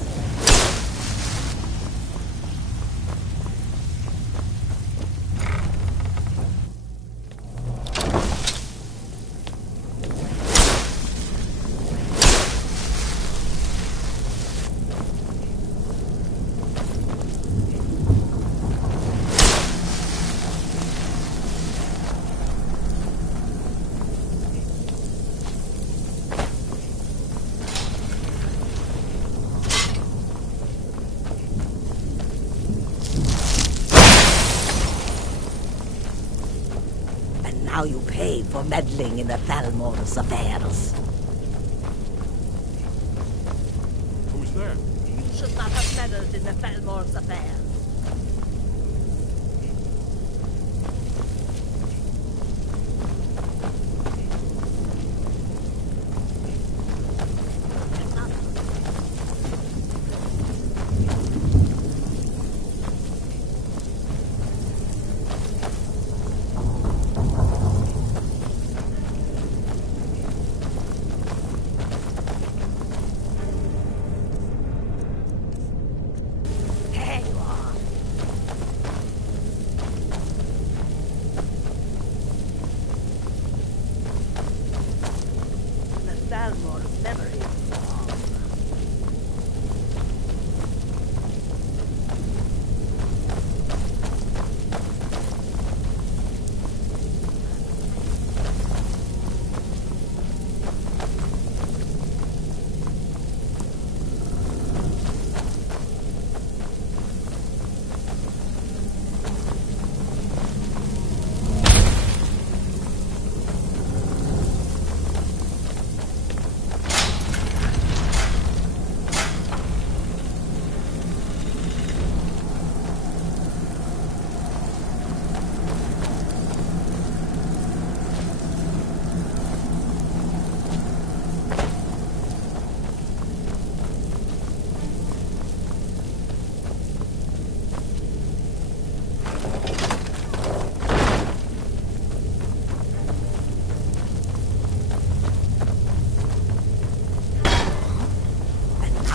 Now you pay for meddling in the Thalmor's affairs. Who's there? You should not have meddled in the Thalmor's affairs. Thalmor's memory is long.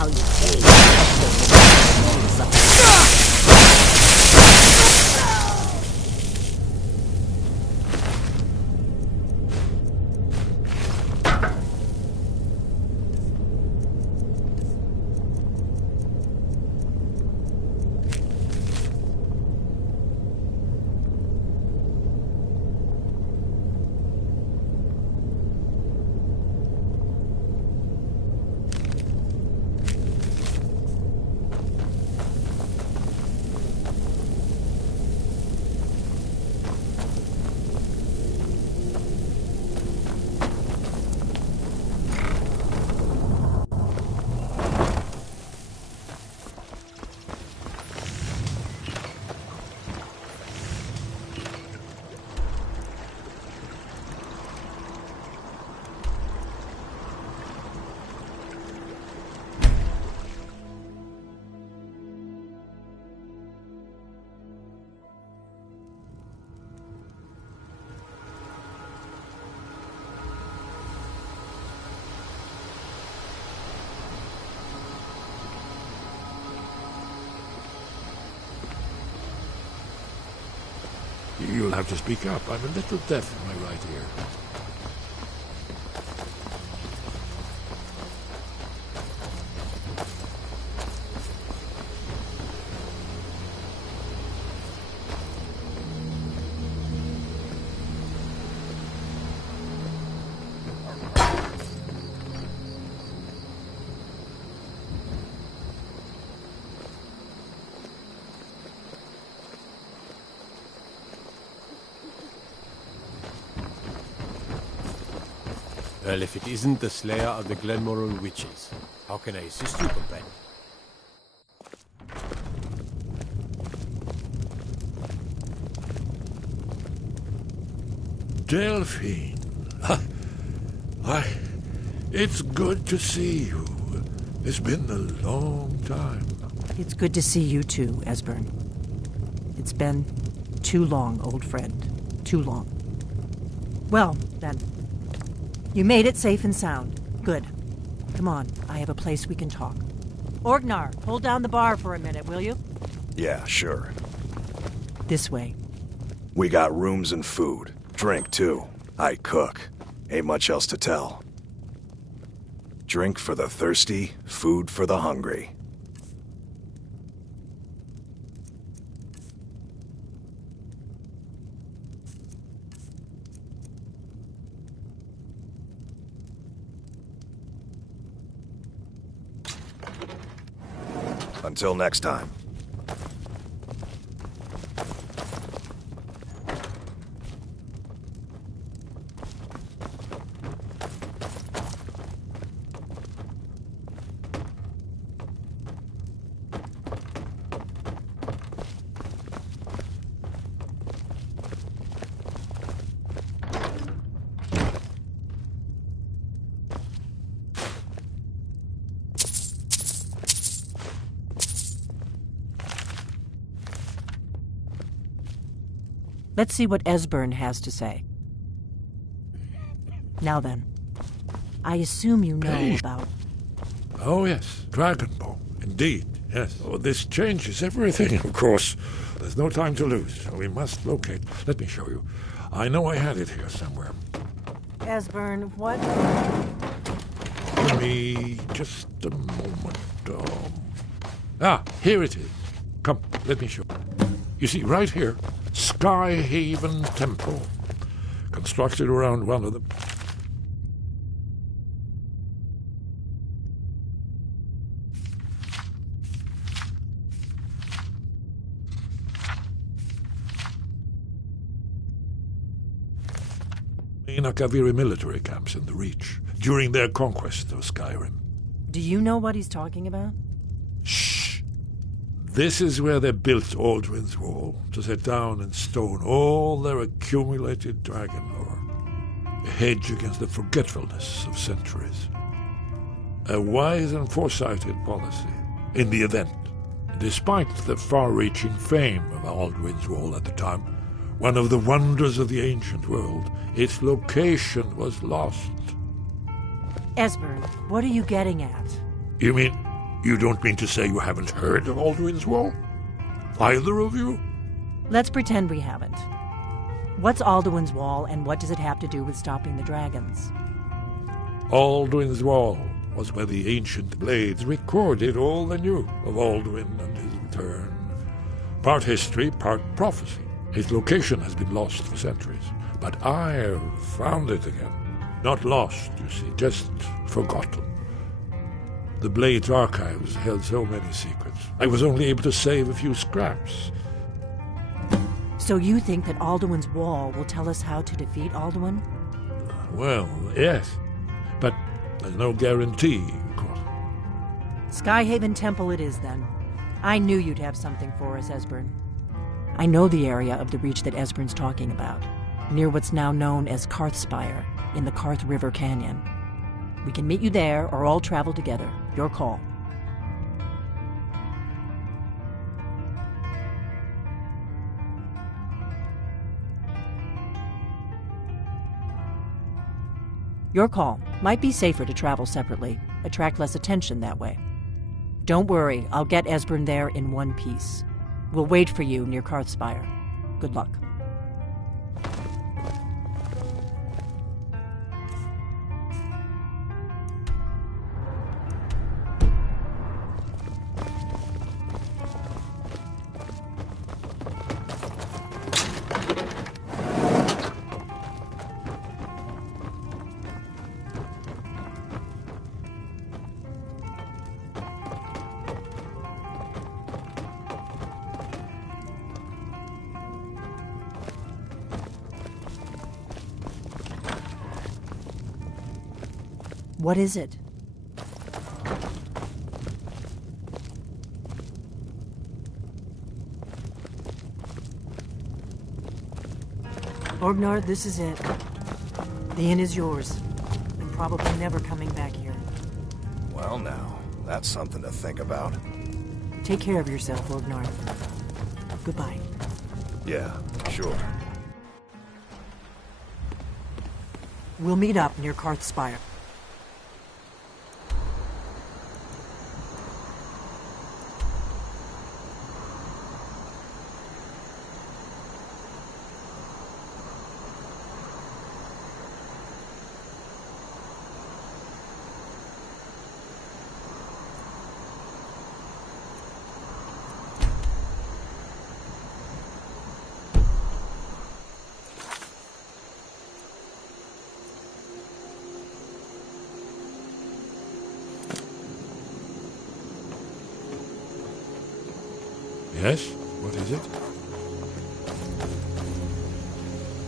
now you pay for meddling in the Falmor's affairs. You'll have to speak up. I'm a little deaf in my right ear. Well, if it isn't the Slayer of the Glenmoral Witches, how can I assist you, companion? Delphine. It's good to see you. It's been a long time. It's good to see you too, Esbern. It's been too long, old friend. Too long. Well, then. You made it safe and sound. Good. Come on, I have a place we can talk. Orgnar, hold down the bar for a minute, will you? Yeah, sure. This way. We got rooms and food. Drink, too. I cook. Ain't much else to tell. Drink for the thirsty, food for the hungry. Until next time. Let's see what Esbern has to say. Now then, I assume you know about... Oh, yes, Dragonbow. Indeed, yes. Oh, this changes everything, of course. There's no time to lose. We must locate. Let me show you. I know I had it here somewhere. Esbern, what? Give me just a moment. Here it is. Come, let me show you. You see, right here, Skyhaven Temple, constructed around one of the... Akaviri military camps in the Reach, during their conquest of Skyrim. Do you know what he's talking about? Shh! This is where they built Aldrin's Wall, to set down in stone all their accumulated dragon lore, a hedge against the forgetfulness of centuries. A wise and foresighted policy, in the event, despite the far-reaching fame of Aldrin's Wall at the time, one of the wonders of the ancient world, its location was lost. Esbern, what are you getting at? You mean You don't mean to say you haven't heard of Alduin's Wall? Either of you? Let's pretend we haven't. What's Alduin's Wall, and what does it have to do with stopping the dragons? Alduin's Wall was where the ancient blades recorded all they knew of Alduin and his return. Part history, part prophecy. His location has been lost for centuries, but I've found it again. Not lost, you see, just forgotten. The Blades archives held so many secrets. I was only able to save a few scraps. So you think that Alduin's Wall will tell us how to defeat Alduin? Well, yes, but there's no guarantee, of course. Skyhaven Temple it is, then. I knew you'd have something for us, Esbern. I know the area of the Reach that Esbern's talking about, near what's now known as Karthspire, in the Karth River Canyon. We can meet you there, or all travel together. Your call. Your call. Might be safer to travel separately. Attract less attention that way. Don't worry, I'll get Esbern there in one piece. We'll wait for you near Karthspire. Good luck. What is it? Orgnar, this is it. The inn is yours. I'm probably never coming back here. Well now, that's something to think about. Take care of yourself, Orgnar. Goodbye. Yeah, sure. We'll meet up near Karthspire. Yes? What is it?